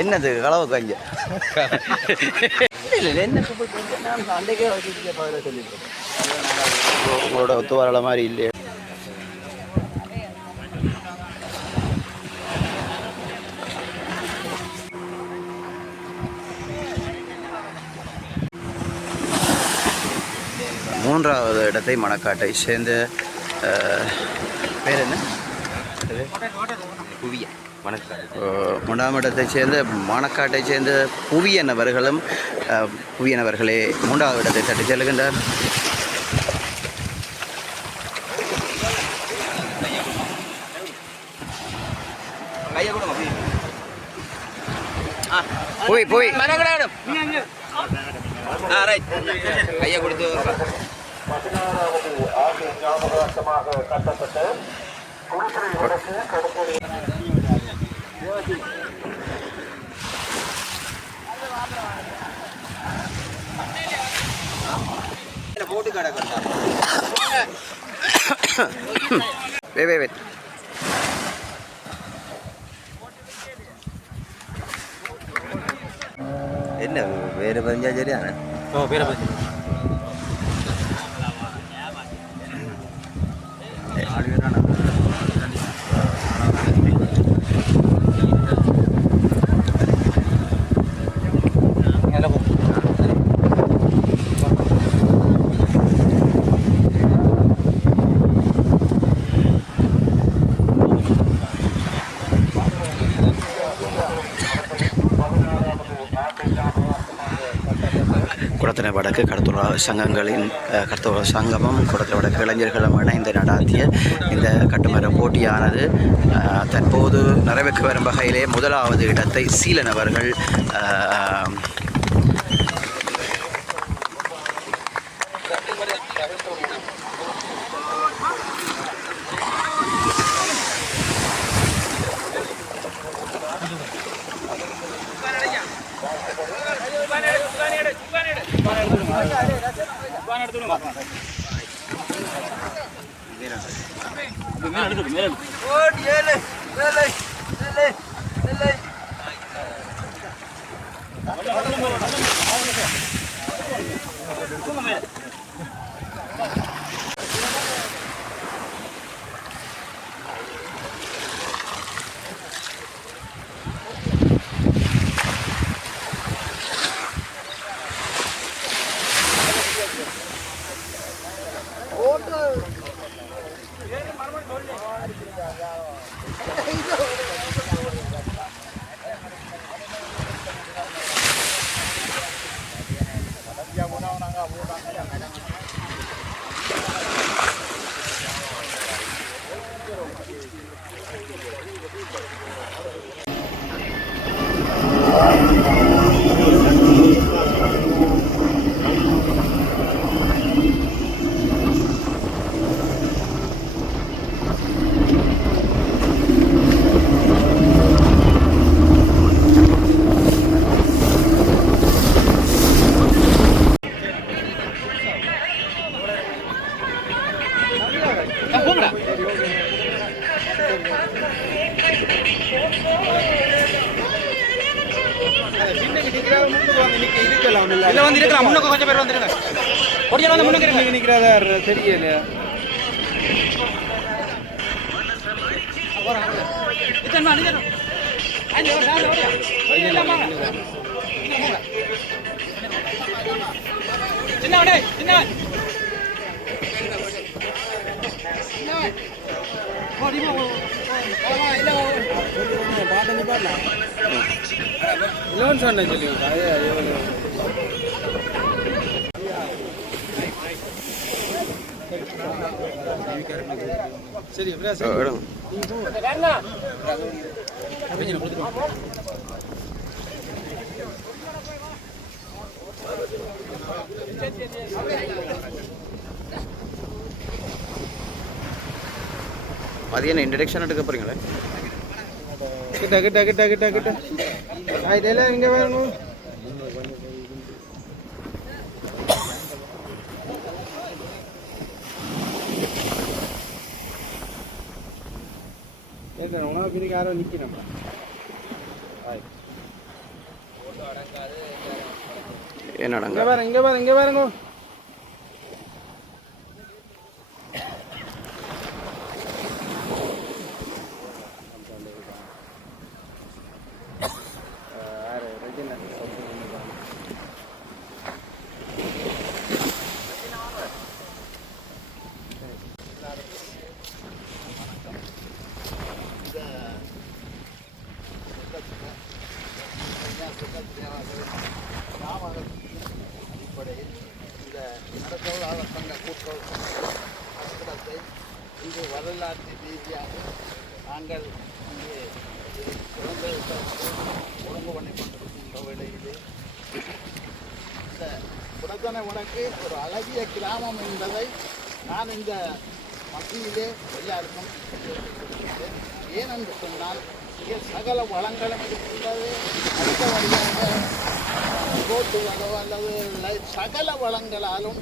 என்னது களவு கஞ்ச உங்களோட ஒத்து வரல மாதிரி இல்லையே. மூன்றாவது இடத்தை மணக்காட்டை சேர்ந்த பேர் என்ன புவிய மூன்றாம் இடத்தை சேர்ந்த மணக்காட்டை சேர்ந்த புவியன் அவர்களே மூன்றாவது இடத்தை தட்டி செல்கின்றார். புவி கையை கொடுத்து 16வது ஆகிய ஞாபகார்த்தமாக கட்டப்பட்ட குடிசை வடக்கு கடற்கரை போட்டு கடை என்ன வேறு பஞ்சா சரியான வேறு பஞ்சா குடத்தனை வடக்கு கடத்தொழிலாளர் சங்கங்களின் கடத்தொழிலாளர் சங்கமும் குடத்தனை வடக்கு இளைஞர்களும் இணைந்து நடாத்திய இந்த கட்டுமர போட்டியானது தற்போது நிறைவுக்கு வரும் வகையிலே முதலாவது இடத்தை சீலன் அவர்கள் இல்ல வந்து இருக்கலாம் முன்னுக்கு கொஞ்சம் பேர் வந்துருங்க கொஞ்சம் வந்து முன்னுக்கு நிக்கிறதா தெரியல லோன் சொன்ன சொல்லி சரி அது என்ன இன்ட்ரடக்ஷன் எடுக்க போறீங்களே கிட்ட கிட்ட கிட்ட கிட்ட கிட்ட இதெல்லாம் எங்க வேணும் பிரிக்க யாரோ நிக்கிறோம் என்னடங்க இங்க பாருங்க அடிப்படையில் இந்த நடத்தொழிலாள சங்க கூட்டுறவு கட்டிடத்தை இங்கு வரலாற்று ரீதியாக நாங்கள் இங்கே ஒழுங்கு பண்ணி கொண்டிருக்கின்ற வேளையிலே இந்த குடத்தனை வடக்கு ஒரு அழகிய கிராமம் என்பதை நான் இந்த மத்தியிலே எல்லாருக்கும் சொல்லியிருக்கிறேன். ஏனென்று சொன்னால் இங்கே சகல வளங்களும் இருக்கின்றது. அடுத்தபடியாக போட்டுவதோ அல்லது சகல வளங்களாலும்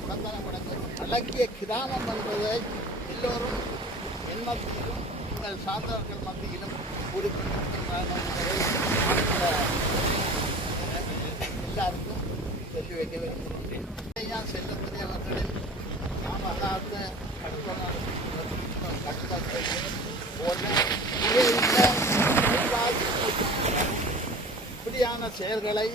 குடத்தனை வடக்கு அழகிய கிராமம் என்பதை எல்லோரும் என் மத்தியிலும் எங்கள் சார்ந்தவர்கள் மத்தியிலும் கூறிக்கொண்டிருக்கின்றனர் என்பதை எல்லாருக்கும் சொல்லி வைக்க விரும்புகிறேன். செல்லக்கூடியவர்களின் நாமகாத்த கட்டத்தை போன்ற இப்படியான செயல்களை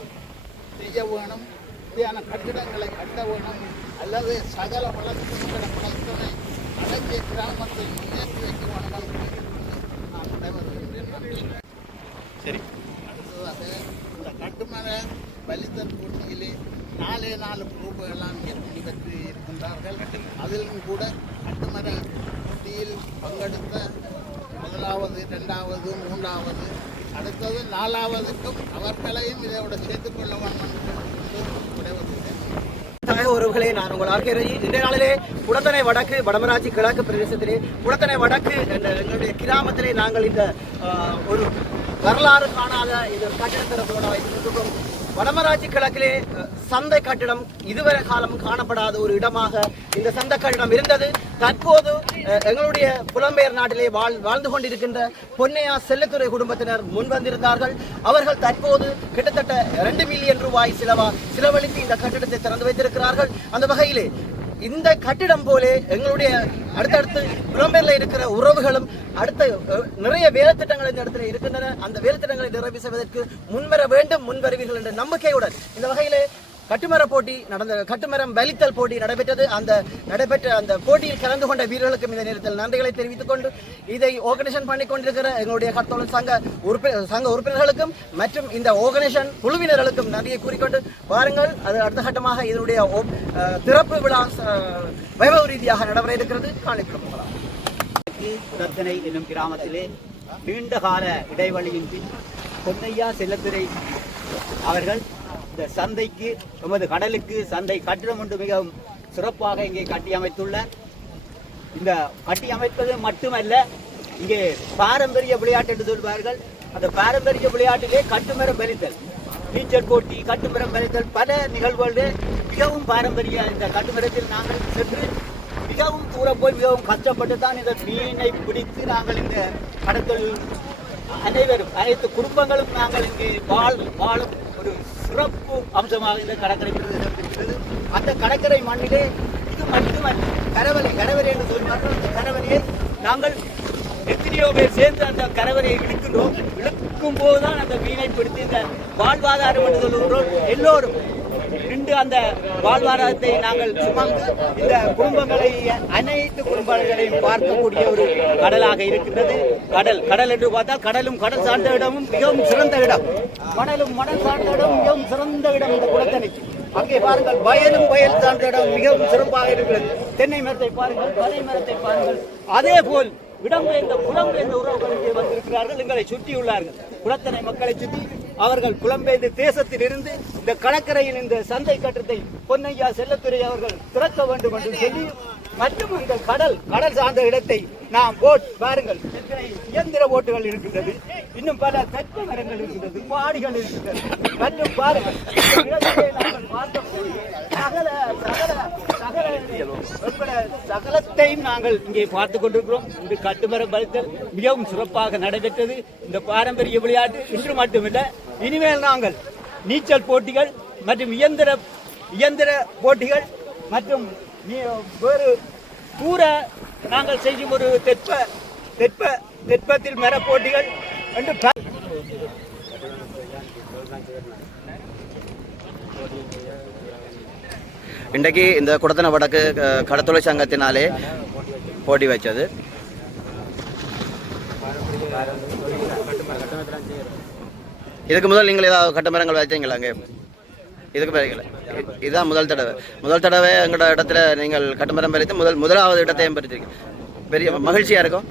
செய்ய வேணும், இப்படியான கட்டிடங்களை கட்ட வேணும், அல்லது சகல வளர்ச்சிகளை படைத்தனை அழகிய கிராமத்தை முன்னேற்றி வைக்க வேணும் என்று நான் விடைபெறுகின்றேன். சரி, அடுத்ததாக இந்த கட்டுமர பலித்தல் போட்டியிலே 4 குரூப்புகள்லாம் இங்கே பங்கு பெற்று இருக்கின்றார்கள். அதிலும் கூட கட்டுமர போட்டியில் பங்கெடுத்த 1வது 2வது 3வது அடுத்தது 4வதுக்கும் அவர்களையும் இதோட சேர்த்துக்கொள்ள வேண்டும் என்று விடைபெறுகிறேன். உறவுகளே, நான் உங்கள் ஆர்கே. இன்றைய நாளிலே குடத்தனை வடக்கு வடமராட்சி கிழக்கு பிரதேசத்திலே குடத்தனை வடக்கு என்ற எங்களுடைய கிராமத்திலே நாங்கள் இந்த ஒரு வரலாறு காணாத இந்த கட்டிடத்திறப்போட வைத்திருக்கிறோம். வடமராட்சி கிழக்கிலே சந்தை கட்டிடம் இதுவரை காலம் காணப்படாத ஒரு இடமாக இந்த சந்தை கட்டிடம் இருந்தது. தற்போது எங்களுடைய புலம்பெயர் நாட்டிலே வாழ்ந்து கொண்டிருக்கின்ற பொன்னையா செல்லத்துறை குடும்பத்தினர் முன்வந்திருந்தார்கள். அவர்கள் தற்போது கிட்டத்தட்ட 2 மில்லியன் ரூபாய் செலவழித்து இந்த கட்டிடத்தை திறந்து வைத்திருக்கிறார்கள். அந்த வகையிலே இந்த கட்டிடம் போலே எங்களுடைய அடுத்தடுத்து புலம்பெயர்ல இருக்கிற உறவுகளும் அடுத்த நிறைய வேலை திட்டங்கள் இந்த இடத்துல இருக்கின்றன. அந்த வேலை திட்டங்களை நிறைவு செய்வதற்கு முன்வர வேண்டும், முன்வருவீர்கள் என்ற நம்பிக்கையுடன் இந்த வகையிலே கட்டுமரம் வலித்தல் போட்டி நடைபெற்றது. நடைபெற்ற அந்த போட்டியில் கலந்து கொண்ட வீரர்களுக்கும் இந்த நேரத்தில் நன்றிகளை தெரிவித்துக் கொண்டு இதை ஆர்கனைசேஷன் பண்ணி கொண்டிருக்கிற எங்களுடைய கட்டோழர் சங்க உறுப்பினர்களுக்கும் மற்றும் இந்த ஆர்கனைசேஷன் குழுவினர்களுக்கும் நன்றியை கூறிக்கொண்டு வாருங்கள், அது அடுத்த கட்டமாக இதனுடைய திறப்பு விழா வைபவ ரீதியாக நடைபெற இருக்கிறது. காணிப்புறம் போகலாம். குடத்தனை என்னும் கிராமத்திலே நீண்ட கால இடைவெளியின் பின் பொன்னையா செல்லத்துறை அவர்கள் இந்த சந்தைக்கு நமது கடலுக்கு சந்தை கட்டிடம் ஒன்று மிகவும் சிறப்பாக இங்கே கட்டி அமைத்துள்ளார். இந்த கட்டி அமைப்பது மட்டுமல்ல, இங்கே பாரம்பரிய விளையாட்டு என்று சொல்வார்கள். அந்த பாரம்பரிய விளையாட்டிலே கட்டுமரம் பலித்தல், நீச்சல் போட்டி, கட்டுமரம் பலித்தல் பல நிகழ்வுகளிலே மிகவும் பாரம்பரிய இந்த கட்டுமரத்தில் நாங்கள் சென்று மிக மிகவும் தூரம் போய் மிகவும் கஷ்டப்பட்டு தான் இந்த மீனை பிடித்து நாங்கள் இந்த கடத்தல் அனைத்து குடும்பங்களும் நாங்கள் இங்கே வாழும் ஒரு சிறப்பு அம்சமாக இந்த கடற்கரை பிரதேசம் இருக்கிறது. அந்த கடற்கரை மண்ணிலே இது மட்டுமல்ல, கரவரை என்று சொல்வார்கள். அந்த கரவரையை நாங்கள் எத்தனையோ பேர் சேர்ந்து அந்த கரவரையை இழுக்கின்றோம். இழுக்கும் போதுதான் அந்த மீனை பிடித்து இந்த வாழ்வாதாரம் என்று சொல்லுகிறோம். எல்லோரும் நின்று அந்த வாழ்வாதாரத்தை நாங்கள் சுமந்து இந்த குடும்பங்களை அனைத்து குடும்பங்களையும் பார்க்கக்கூடிய ஒரு கடலாக இருக்கின்றது. கடல் என்று பார்த்தால் கடலும் கடல் சார்ந்த இடமும் மிகவும் சிறந்த இடம், மணல் சார்ந்த இடம் மிகவும் சிறந்த இடம் இந்த குளத்தணைக்கு. அங்கே பாருங்கள், வயல் சார்ந்த இடம் மிகவும் சிறப்பாக இருக்கிறது. தென்னை மரத்தை பாருங்கள், பனை மரத்தை பாருங்கள். அதே போல் புலம்பெயர்ந்த உறவுகள் இங்கே வந்திருக்கிறார்கள், எங்களை சுற்றியுள்ளார்கள். குளத்தணை மக்களை சுற்றி அவர்கள் புலம்பெயர்ந்த தேசத்தில் இருந்து இந்த கடற்கரையில் இந்த சந்தை கட்டத்தை பொன்னையா செல்லத்துறை அவர்கள் திறக்க வேண்டும் என்று சொல்லி, மற்றும் இந்த கடல் சார்ந்த இடத்தை நாம் பாருங்கள், இயந்திர போட்டுகள் இருக்கின்றது, இன்னும் பல தெற்கு மரங்கள் இருக்கின்றது, பாடிகள் இருக்கின்றது. மற்றும் பாருங்கள், சகலத்தையும் நாங்கள் இங்கே பார்த்துக் கொண்டிருக்கிறோம். இந்த கட்டுமரம் பறித்தல் மிகவும் சிறப்பாக நடைபெற்றது. இந்த பாரம்பரிய விளையாட்டு இன்று மட்டுமில்லை, இனிமேல் நாங்கள் நீச்சல் போட்டிகள் மற்றும் இயந்திர போட்டிகள் மற்றும் வேறு கூற நாங்கள் செய்யும் ஒரு தெற்பத்தில் மர போட்டிகள் என்று இன்றைக்கு இந்த குடத்தனை வடக்கு கடத்தொழில் சங்கத்தினாலே போட்டி வச்சது. இதுக்கு முதல் நீங்கள் ஏதாவது கட்டுமரங்கள் வச்சீங்களா? அங்கே இதுக்கு பிறகு இதுதான் முதல் தடவை எங்களோட இடத்துல நீங்கள் கட்டுமரம் பறித்து முதலாவது இடத்தையும் பறிச்சிருக்கீங்க. பெரிய மகிழ்ச்சியா இருக்கும்.